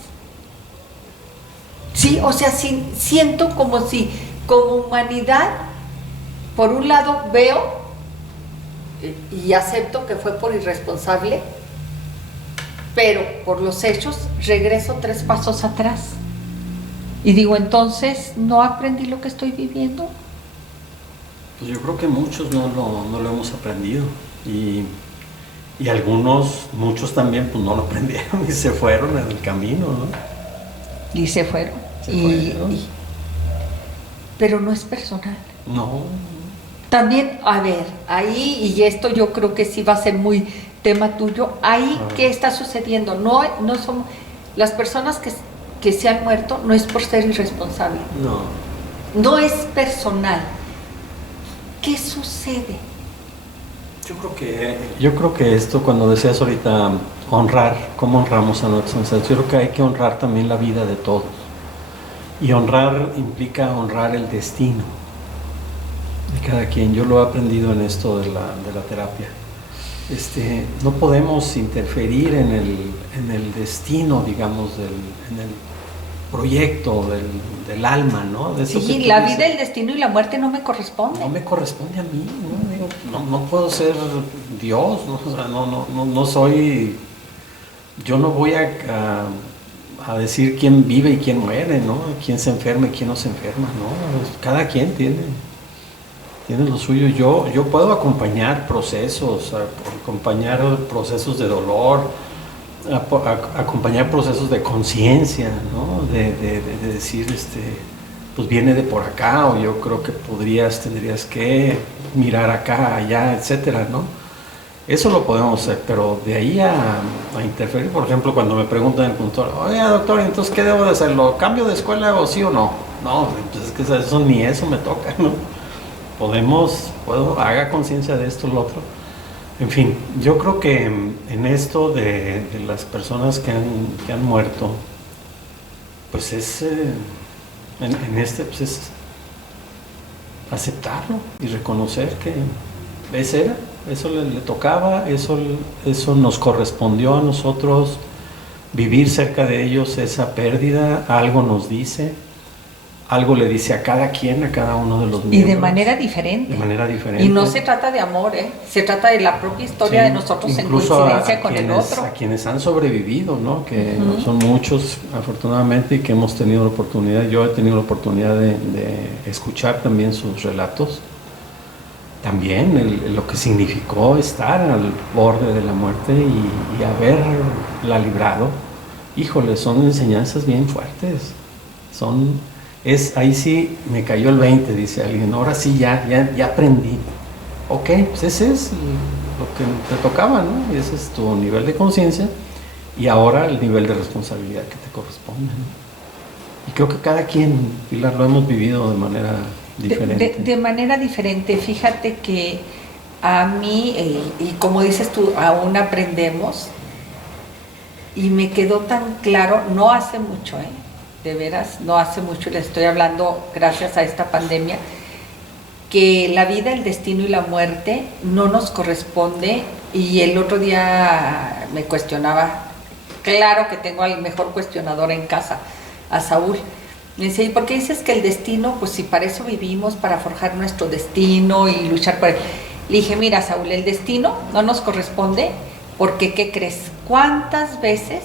Sí, o sea, siento como si, como humanidad, por un lado veo y acepto que fue por irresponsable, pero por los hechos regreso 3 pasos atrás. Y digo, entonces, ¿no aprendí lo que estoy viviendo? Pues yo creo que muchos no lo hemos aprendido y muchos también pues no lo aprendieron y se fueron en el camino, ¿no? Y se fueron. Pero no es personal. No. También, a ver, ahí, y esto yo creo que sí va a ser muy tema tuyo, ahí ¿qué está sucediendo? No son las personas que se han muerto, no es por ser irresponsable. No es personal. ¿Qué sucede? Yo creo que esto, cuando decías ahorita honrar, ¿cómo honramos a nuestros ancestros? Yo creo que hay que honrar también la vida de todos. Y honrar implica honrar el destino de cada quien. Yo lo he aprendido en esto de la terapia. No podemos interferir en el destino, digamos, en el proyecto del alma, ¿no? De eso sí, la vida, el destino y la muerte no me corresponde. No me corresponde a mí, no puedo ser Dios, ¿no? O sea, no soy, yo no voy a decir quién vive y quién muere, ¿no? Quién se enferma y quién no se enferma, ¿no? Cada quien tiene lo suyo. Yo puedo acompañar procesos de dolor, acompañar procesos de conciencia, ¿no? De decir, pues viene de por acá, o yo creo que tendrías que mirar acá, allá, etcétera, ¿no? Eso lo podemos hacer, pero de ahí a interferir, por ejemplo, cuando me preguntan en el consultorio, oye, doctor, entonces, ¿qué debo de hacer? ¿Lo cambio de escuela o sí o no? No, pues es que eso ni eso me toca, ¿no? Haga conciencia de esto, lo otro. En fin, yo creo que en esto de las personas que han muerto, pues es, pues es aceptarlo y reconocer que eso le tocaba, eso nos correspondió a nosotros, vivir cerca de ellos esa pérdida, algo nos dice. Algo le dice a cada quien, a cada uno de los miembros. Y de manera diferente. Y no se trata de amor, se trata de la propia historia de nosotros en coincidencia con el otro. A quienes han sobrevivido, ¿no? Que son muchos, afortunadamente, y que hemos tenido la oportunidad, yo he tenido la oportunidad de escuchar también sus relatos. También lo que significó estar al borde de la muerte y haberla librado. Híjole, son enseñanzas bien fuertes. Ahí sí me cayó el 20, dice alguien. Ahora sí ya aprendí. ok, pues ese es lo que te tocaba, ¿no? Y ese es tu nivel de conciencia y ahora el nivel de responsabilidad que te corresponde, ¿no? Y creo que cada quien, Pilar, lo hemos vivido de manera diferente. De manera diferente. Fíjate que a mí, y como dices tú, aún aprendemos, y me quedó tan claro, no hace mucho, de veras, no hace mucho, le estoy hablando gracias a esta pandemia, que la vida, el destino y la muerte no nos corresponde. Y el otro día me cuestionaba, claro que tengo al mejor cuestionador en casa, a Saúl. Me decía, ¿y por qué dices que el destino? Pues si para eso vivimos, para forjar nuestro destino y luchar por él. Le dije, mira, Saúl, el destino no nos corresponde porque, ¿qué crees? ¿Cuántas veces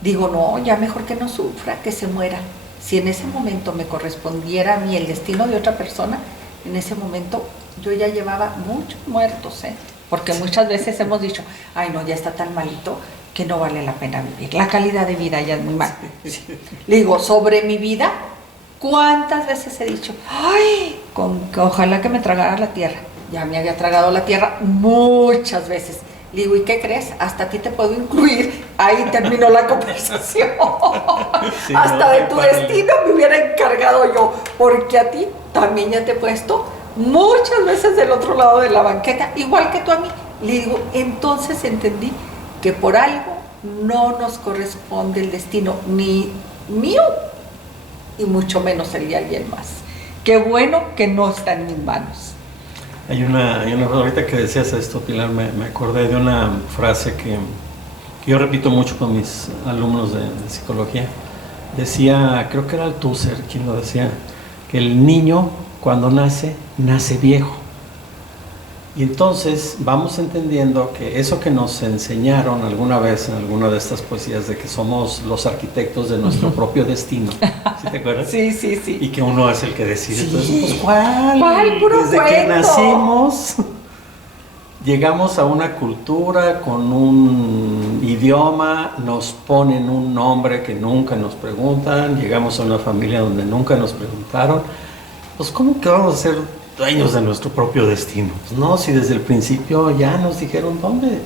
digo, no, ya mejor que no sufra, que se muera? Si en ese momento me correspondiera a mí el destino de otra persona, en ese momento yo ya llevaba muchos muertos, porque muchas veces hemos dicho, ay no, ya está tan malito que no vale la pena vivir, la calidad de vida ya es muy mal. Le digo, sobre mi vida, ¿cuántas veces he dicho, ay, ojalá que me tragara la tierra? Ya me había tragado la tierra muchas veces. Le digo, ¿y qué crees? Hasta a ti te puedo incluir. Ahí terminó la conversación. Sí, hasta no, de tu destino me hubiera encargado yo, porque a ti también ya te he puesto muchas veces del otro lado de la banqueta, igual que tú a mí. Le digo, entonces entendí que por algo no nos corresponde el destino, ni mío, y mucho menos el de alguien más. Qué bueno que no está en mis manos. Hay una ahorita que decías esto, Pilar, me acordé de una frase que yo repito mucho con mis alumnos de psicología. Decía, creo que era Althusser quien lo decía, que el niño cuando nace viejo. Y entonces vamos entendiendo que eso que nos enseñaron alguna vez en alguna de estas poesías de que somos los arquitectos de nuestro propio destino, ¿sí te acuerdas? Sí. Y que uno es el que decide. Sí. Entonces, pues, ¿cuál? Puro Desde cuento. que nacimos, llegamos a una cultura con un idioma, nos ponen un nombre que nunca nos preguntan, llegamos a una familia donde nunca nos preguntaron. Pues, ¿cómo que vamos a ser dueños de nuestro propio destino? Pues no, si desde el principio ya nos dijeron dónde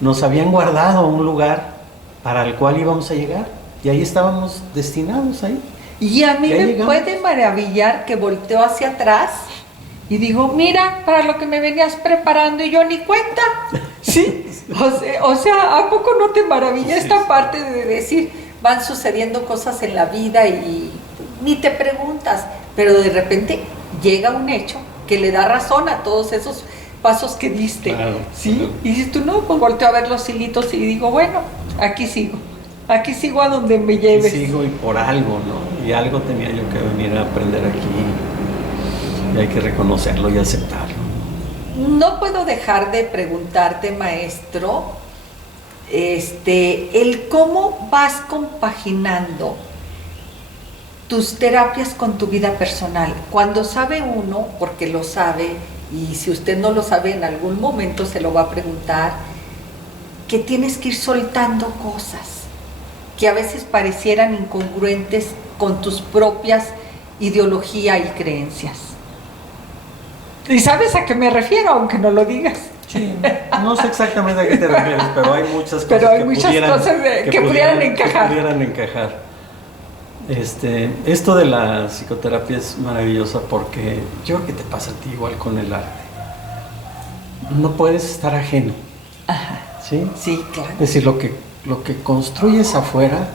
nos habían guardado un lugar para el cual íbamos a llegar, y ahí estábamos destinados ahí. Y a mí me puede maravillar que volteo hacia atrás y digo, mira, para lo que me venías preparando y yo ni cuenta. Sí, o sea, ¿a poco no te maravilla esta parte de decir, van sucediendo cosas en la vida y ni te preguntas, pero de repente llega un hecho que le da razón a todos esos pasos que diste, claro, ¿sí? Claro. Y dices tú, no, pues volteo a ver los hilitos y digo, bueno, aquí sigo a donde me lleves. Aquí sigo y por algo, ¿no? Y algo tenía yo que venir a aprender aquí y hay que reconocerlo y aceptarlo. No puedo dejar de preguntarte, maestro, el cómo vas compaginando tus terapias con tu vida personal. Cuando sabe uno, porque lo sabe, y si usted no lo sabe en algún momento se lo va a preguntar, que tienes que ir soltando cosas que a veces parecieran incongruentes con tus propias ideologías y creencias. ¿Y sabes a qué me refiero, aunque no lo digas? Sí, no sé exactamente a qué te refieres, pero hay muchas cosas que pudieran encajar. Esto de la psicoterapia es maravillosa porque yo creo que te pasa a ti igual con el arte. No puedes estar ajeno. Ajá. ¿Sí? Sí, claro. Es decir, lo que construyes afuera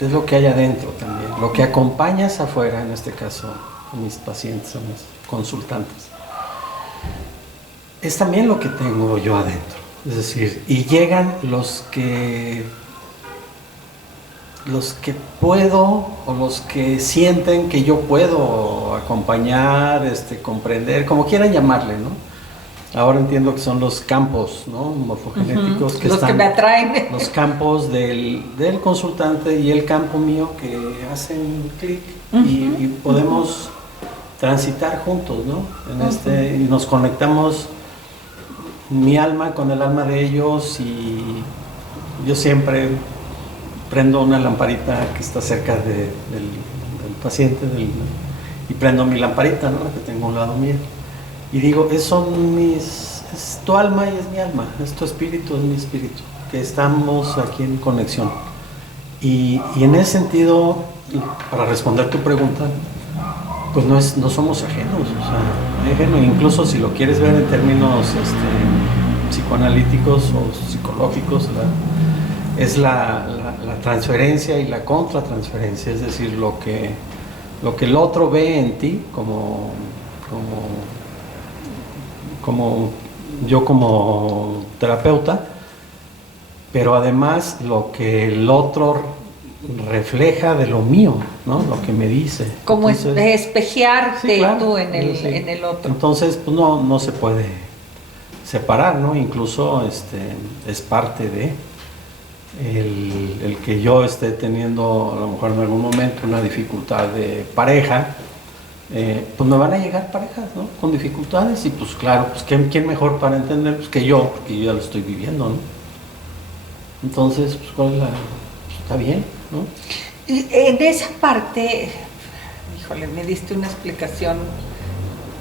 es lo que hay adentro también. Lo que acompañas afuera, en este caso a mis pacientes, a mis consultantes, es también lo que tengo yo adentro. Es decir, y llegan los que puedo o los que sienten que yo puedo acompañar, comprender, como quieran llamarle, ¿no? Ahora entiendo que son los campos, ¿no? Morfogenéticos, que me atraen. Los campos del consultante y el campo mío que hacen clic y podemos transitar juntos, ¿no? Y nos conectamos mi alma con el alma de ellos, y yo siempre prendo una lamparita que está cerca del paciente y prendo mi lamparita, ¿no? Que tengo a un lado mío. Y digo, es tu alma y es mi alma, es tu espíritu, es mi espíritu, que estamos aquí en conexión. Y en ese sentido, para responder tu pregunta, pues no somos ajenos, o sea, incluso si lo quieres ver en términos psicoanalíticos o psicológicos, es la transferencia y la contratransferencia, es decir, lo que el otro ve en ti como yo como terapeuta, pero además lo que el otro refleja de lo mío, ¿no? Lo que me dice. Como espejearte, sí, claro, tú en el otro. Entonces, pues no se puede separar, ¿no? Incluso es parte de el que yo esté teniendo a lo mejor en algún momento una dificultad de pareja, pues me van a llegar parejas, ¿no? Con dificultades y pues claro, pues ¿quién mejor para entender pues, que yo, porque yo ya lo estoy viviendo, ¿no? Entonces, pues ¿cuál es está bien, ¿no? Y en esa parte, híjole, me diste una explicación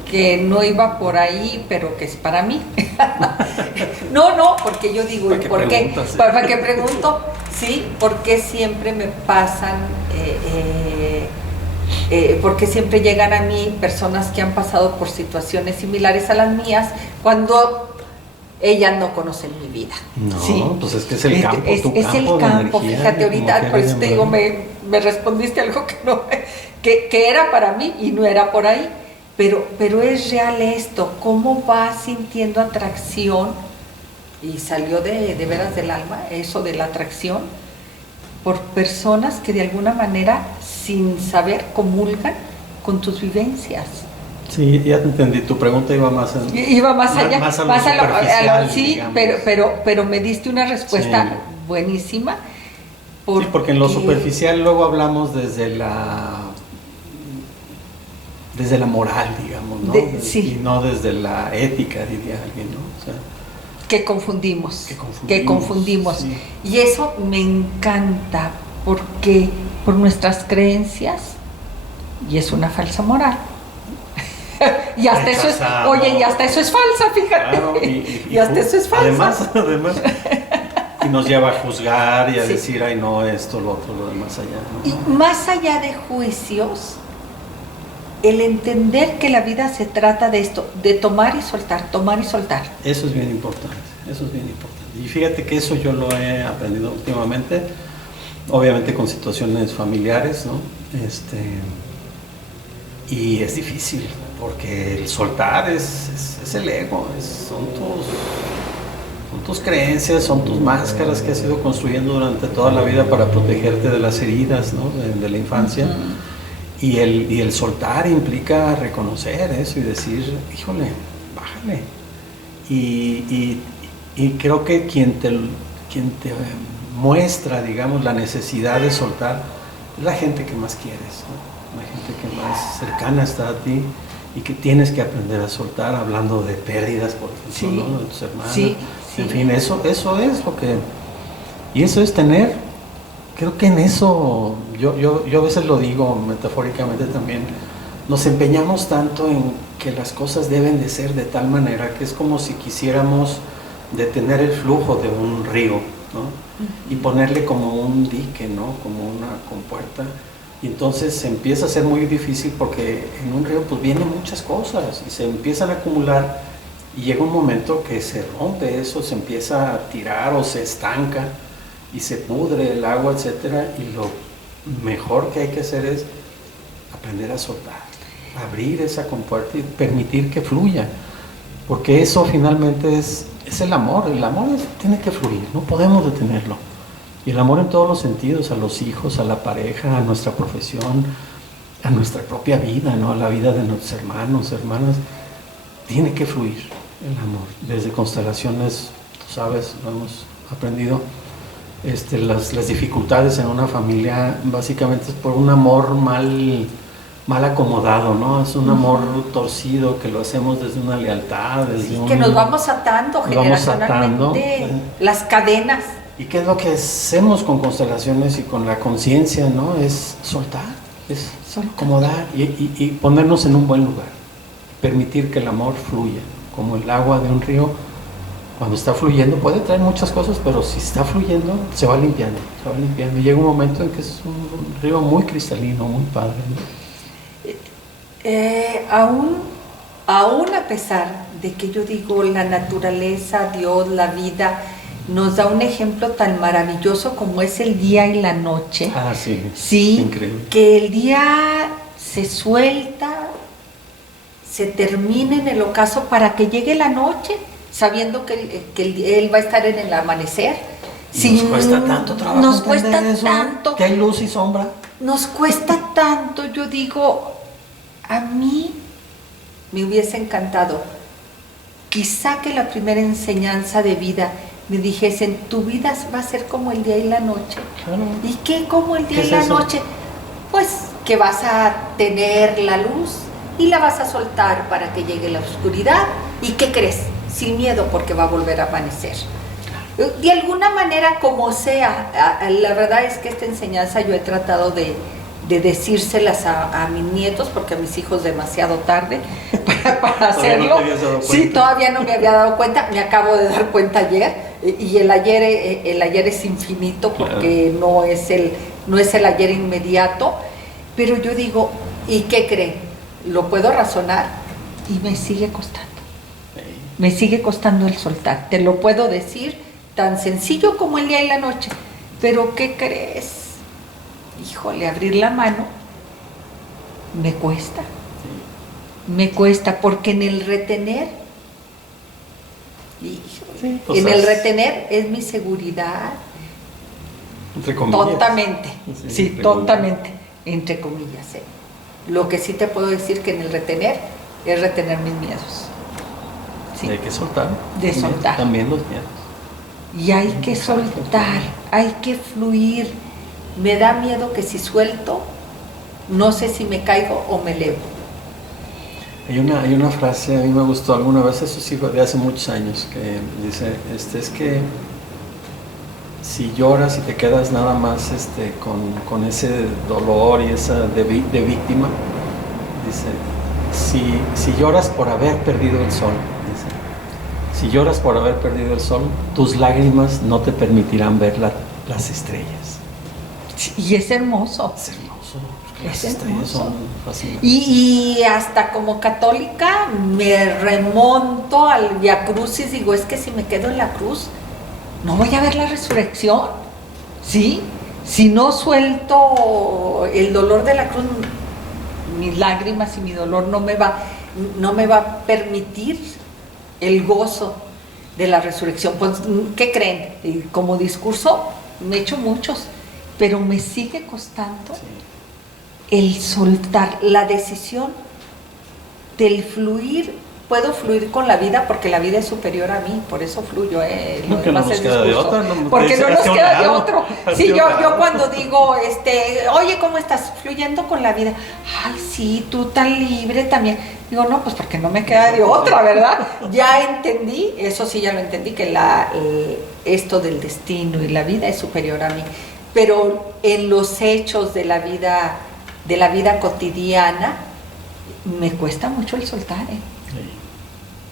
que no iba por ahí, pero que es para mí. No, porque yo digo, ¿por qué? ¿Para qué pregunto? Sí, porque siempre me pasan, porque siempre llegan a mí personas que han pasado por situaciones similares a las mías, cuando ellas no conocen mi vida. No, ¿sí? Pues es que es el campo, tu es campo el campo, energía, fíjate, ahorita, por eso te digo, me respondiste algo que era para mí y no era por ahí. Pero es real esto, cómo vas sintiendo atracción, y salió de veras del alma, eso de la atracción, por personas que de alguna manera, sin saber, comulgan con tus vivencias. Sí, ya te entendí, tu pregunta iba más allá, más a lo sí, pero me diste una respuesta sí. Buenísima. Porque en lo superficial luego hablamos desde la moral, digamos, ¿no? Sí. Y no desde la ética, diría alguien, ¿no? O sea, que confundimos. Sí. Y eso me encanta, porque por nuestras creencias, y es una falsa moral, y hasta eso es, oye, y hasta eso es falsa, fíjate. Claro, y hasta eso es falsa. Además, y nos lleva a juzgar y a decir, ay no, esto, lo otro, lo demás allá, ¿no? Y más allá de juicios, el entender que la vida se trata de esto, de tomar y soltar. Eso es bien importante. Y fíjate que eso yo lo he aprendido últimamente, obviamente con situaciones familiares, ¿no? Y es difícil, porque el soltar es el ego, son tus creencias, son tus máscaras que has ido construyendo durante toda la vida para protegerte de las heridas, ¿no? de la infancia. Uh-huh. Y el soltar implica reconocer eso y decir, híjole, bájale. Y creo que quien te muestra, digamos, la necesidad de soltar es la gente que más quieres, ¿no? La gente que más cercana está a ti y que tienes que aprender a soltar, hablando de pérdidas, por ejemplo, sí, ¿no? De tus hermanos. Sí. En fin, eso es lo que... Y eso es tener... Creo que en eso, yo a veces lo digo metafóricamente también, nos empeñamos tanto en que las cosas deben de ser de tal manera que es como si quisiéramos detener el flujo de un río, ¿no? Uh-huh. Y ponerle como un dique, ¿no? Como una compuerta. Y entonces se empieza a ser muy difícil porque en un río pues vienen muchas cosas y se empiezan a acumular y llega un momento que se rompe eso, se empieza a tirar o se estanca y se pudre el agua, etcétera, y lo mejor que hay que hacer es aprender a soltar, abrir esa compuerta y permitir que fluya, porque eso finalmente es el amor tiene que fluir, no podemos detenerlo. Y el amor en todos los sentidos, a los hijos, a la pareja, a nuestra profesión, a nuestra propia vida, ¿no? A la vida de nuestros hermanos, hermanas, tiene que fluir el amor. Desde constelaciones, tú sabes, lo hemos aprendido, las dificultades en una familia básicamente es por un amor mal acomodado, ¿no? Es un amor torcido que lo hacemos desde una lealtad, desde que nos vamos atando generacionalmente, las cadenas. ¿Y qué es lo que hacemos con constelaciones y con la conciencia, ¿no? Es soltar, es acomodar y ponernos en un buen lugar. permitir que el amor fluya, como el agua de un río. Cuando está fluyendo puede traer muchas cosas, pero si está fluyendo se va limpiando, se va limpiando. Y llega un momento en que es un río muy cristalino, muy padre, ¿no? Aún a pesar de que yo digo la naturaleza, Dios, la vida, nos da un ejemplo tan maravilloso como es el día y la noche. Ah, sí. Sí, increíble. Que el día se suelta, se termina en el ocaso para que llegue la noche, sabiendo que él va a estar en el amanecer. Nos cuesta tanto trabajo. Nos cuesta eso, tanto. Que hay luz y sombra. Nos cuesta tanto. Yo digo, a mí me hubiese encantado, quizá que la primera enseñanza de vida me dijesen, tu vida va a ser como el día y la noche. Claro. ¿Y qué como el día ¿Qué y la es eso? noche? Pues que vas a tener la luz y la vas a soltar para que llegue la oscuridad. ¿Y qué crees? Sin miedo, porque va a volver a amanecer. De alguna manera, como sea, la verdad es que esta enseñanza yo he tratado de decírselas a mis nietos, porque a mis hijos demasiado tarde para hacerlo. ¿Todavía no te habías dado cuenta? Sí, todavía no me había dado cuenta, me acabo de dar cuenta ayer, y el ayer es infinito, porque claro. no es el ayer inmediato, pero yo digo, ¿y qué creen? Lo puedo razonar y me sigue costando. Me sigue costando el soltar, te lo puedo decir, tan sencillo como el día y la noche, pero ¿qué crees? Híjole, abrir la mano me cuesta. Me cuesta, porque en el retener, híjole, pues el retener es mi seguridad. Entre comillas. Tontamente, sí, entre tontamente, entre comillas. Lo que sí te puedo decir que en el retener es retener mis miedos. Sí. Hay que soltar. De soltar. También los miedos. Y hay que soltar, hay que fluir. Me da miedo que si suelto, no sé si me caigo o me elevo. Hay una frase, a mí me gustó alguna vez, eso sí fue de hace muchos años, que dice, es que si lloras y te quedas nada más con ese dolor y esa de víctima, dice, si lloras por haber perdido el sol, dice, si lloras por haber perdido el sol, tus lágrimas no te permitirán ver las estrellas. Y es hermoso. Es hermoso. Es hermoso. Y hasta como católica me remonto al Vía Crucis, digo, es que si me quedo en la cruz, no voy a ver la resurrección, ¿sí? Si no suelto el dolor de la cruz, mis lágrimas y mi dolor no me va a permitir el gozo de la resurrección. Pues, ¿qué creen? Como discurso me echo muchos, pero me sigue costando el soltar, la decisión del fluir. Puedo fluir con la vida porque la vida es superior a mí, por eso fluyo. Porque no nos queda de otra. Porque no nos queda de otro. Sí, yo cuando digo, oye, ¿cómo estás? Fluyendo con la vida. Ay, sí, tú tan libre también. Digo, no, pues porque no me queda de otra, ¿verdad? Ya entendí, eso sí ya lo entendí, que esto del destino y la vida es superior a mí. Pero en los hechos de la vida cotidiana, me cuesta mucho el soltar,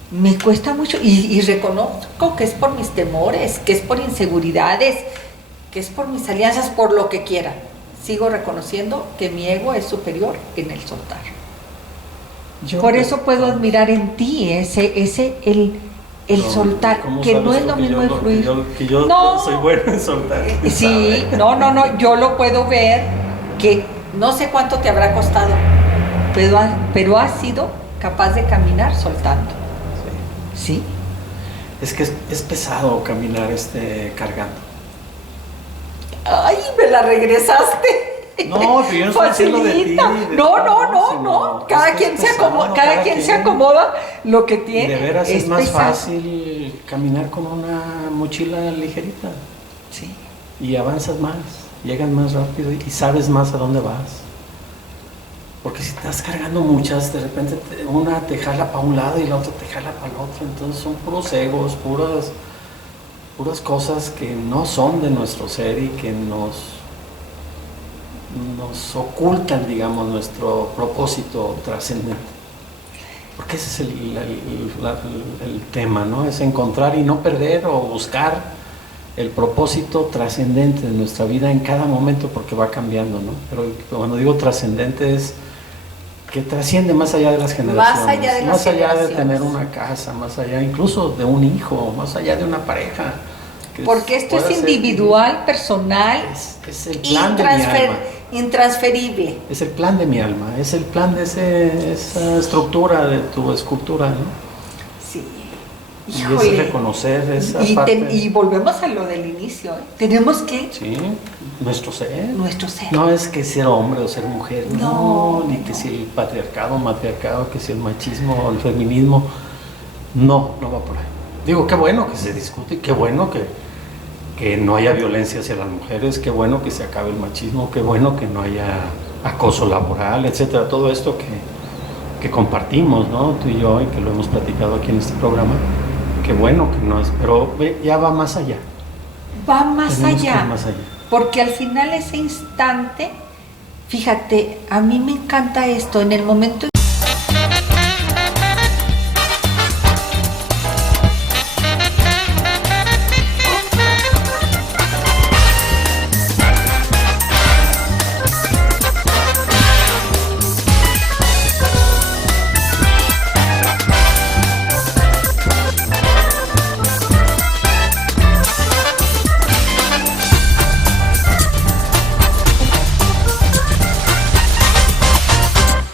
Me cuesta mucho, y reconozco que es por mis temores, que es por inseguridades, que es por mis alianzas, por lo que quiera. Sigo reconociendo que mi ego es superior en el soltar. Por eso puedo admirar en ti el soltar, que no es lo mismo el fluir. Que yo no, soy bueno en soltar. Sí, no, yo lo puedo ver, que no sé cuánto te habrá costado, pero has sido capaz de caminar soltando. Sí. Es que es pesado caminar cargando. Ay, me la regresaste. No, pero yo no estoy diciendo de ti. No. Cada quien se acomoda lo que tiene. De veras es más fácil caminar con una mochila ligerita. Sí. Y avanzas más, llegas más rápido y sabes más a dónde vas. Porque si estás cargando muchas, de repente una te jala para un lado y la otra te jala para el otro. Entonces son puros egos, puras cosas que no son de nuestro ser y que nos ocultan, digamos, nuestro propósito trascendente. porque ese es el tema, ¿no? Es encontrar y no perder o buscar el propósito trascendente de nuestra vida en cada momento, porque va cambiando, ¿no? Pero cuando digo trascendente es que trasciende más allá de las generaciones, más allá de tener una casa, más allá incluso de un hijo, más allá de una pareja. Porque esto es individual, personal, es el plan de mi alma. Intransferible. Es el plan de mi alma, es el plan de esa estructura de tu escultura, ¿no? Sí. Híjole. Y es reconocer esa parte. Y volvemos a lo del inicio, ¿eh? Tenemos que... Sí, nuestro ser. Nuestro ser. No es que ser hombre o ser mujer, no, ni que si el patriarcado, matriarcado, que si el machismo o el feminismo, no va por ahí. Digo, qué bueno que se discute y qué bueno que no haya violencia hacia las mujeres, qué bueno que se acabe el machismo, qué bueno que no haya acoso laboral, etcétera, todo esto que compartimos, ¿no? Tú y yo, y que lo hemos platicado aquí en este programa, qué bueno que no es, pero ya va más allá. Va más allá, más allá. Porque al final ese instante, fíjate, a mí me encanta esto, en el momento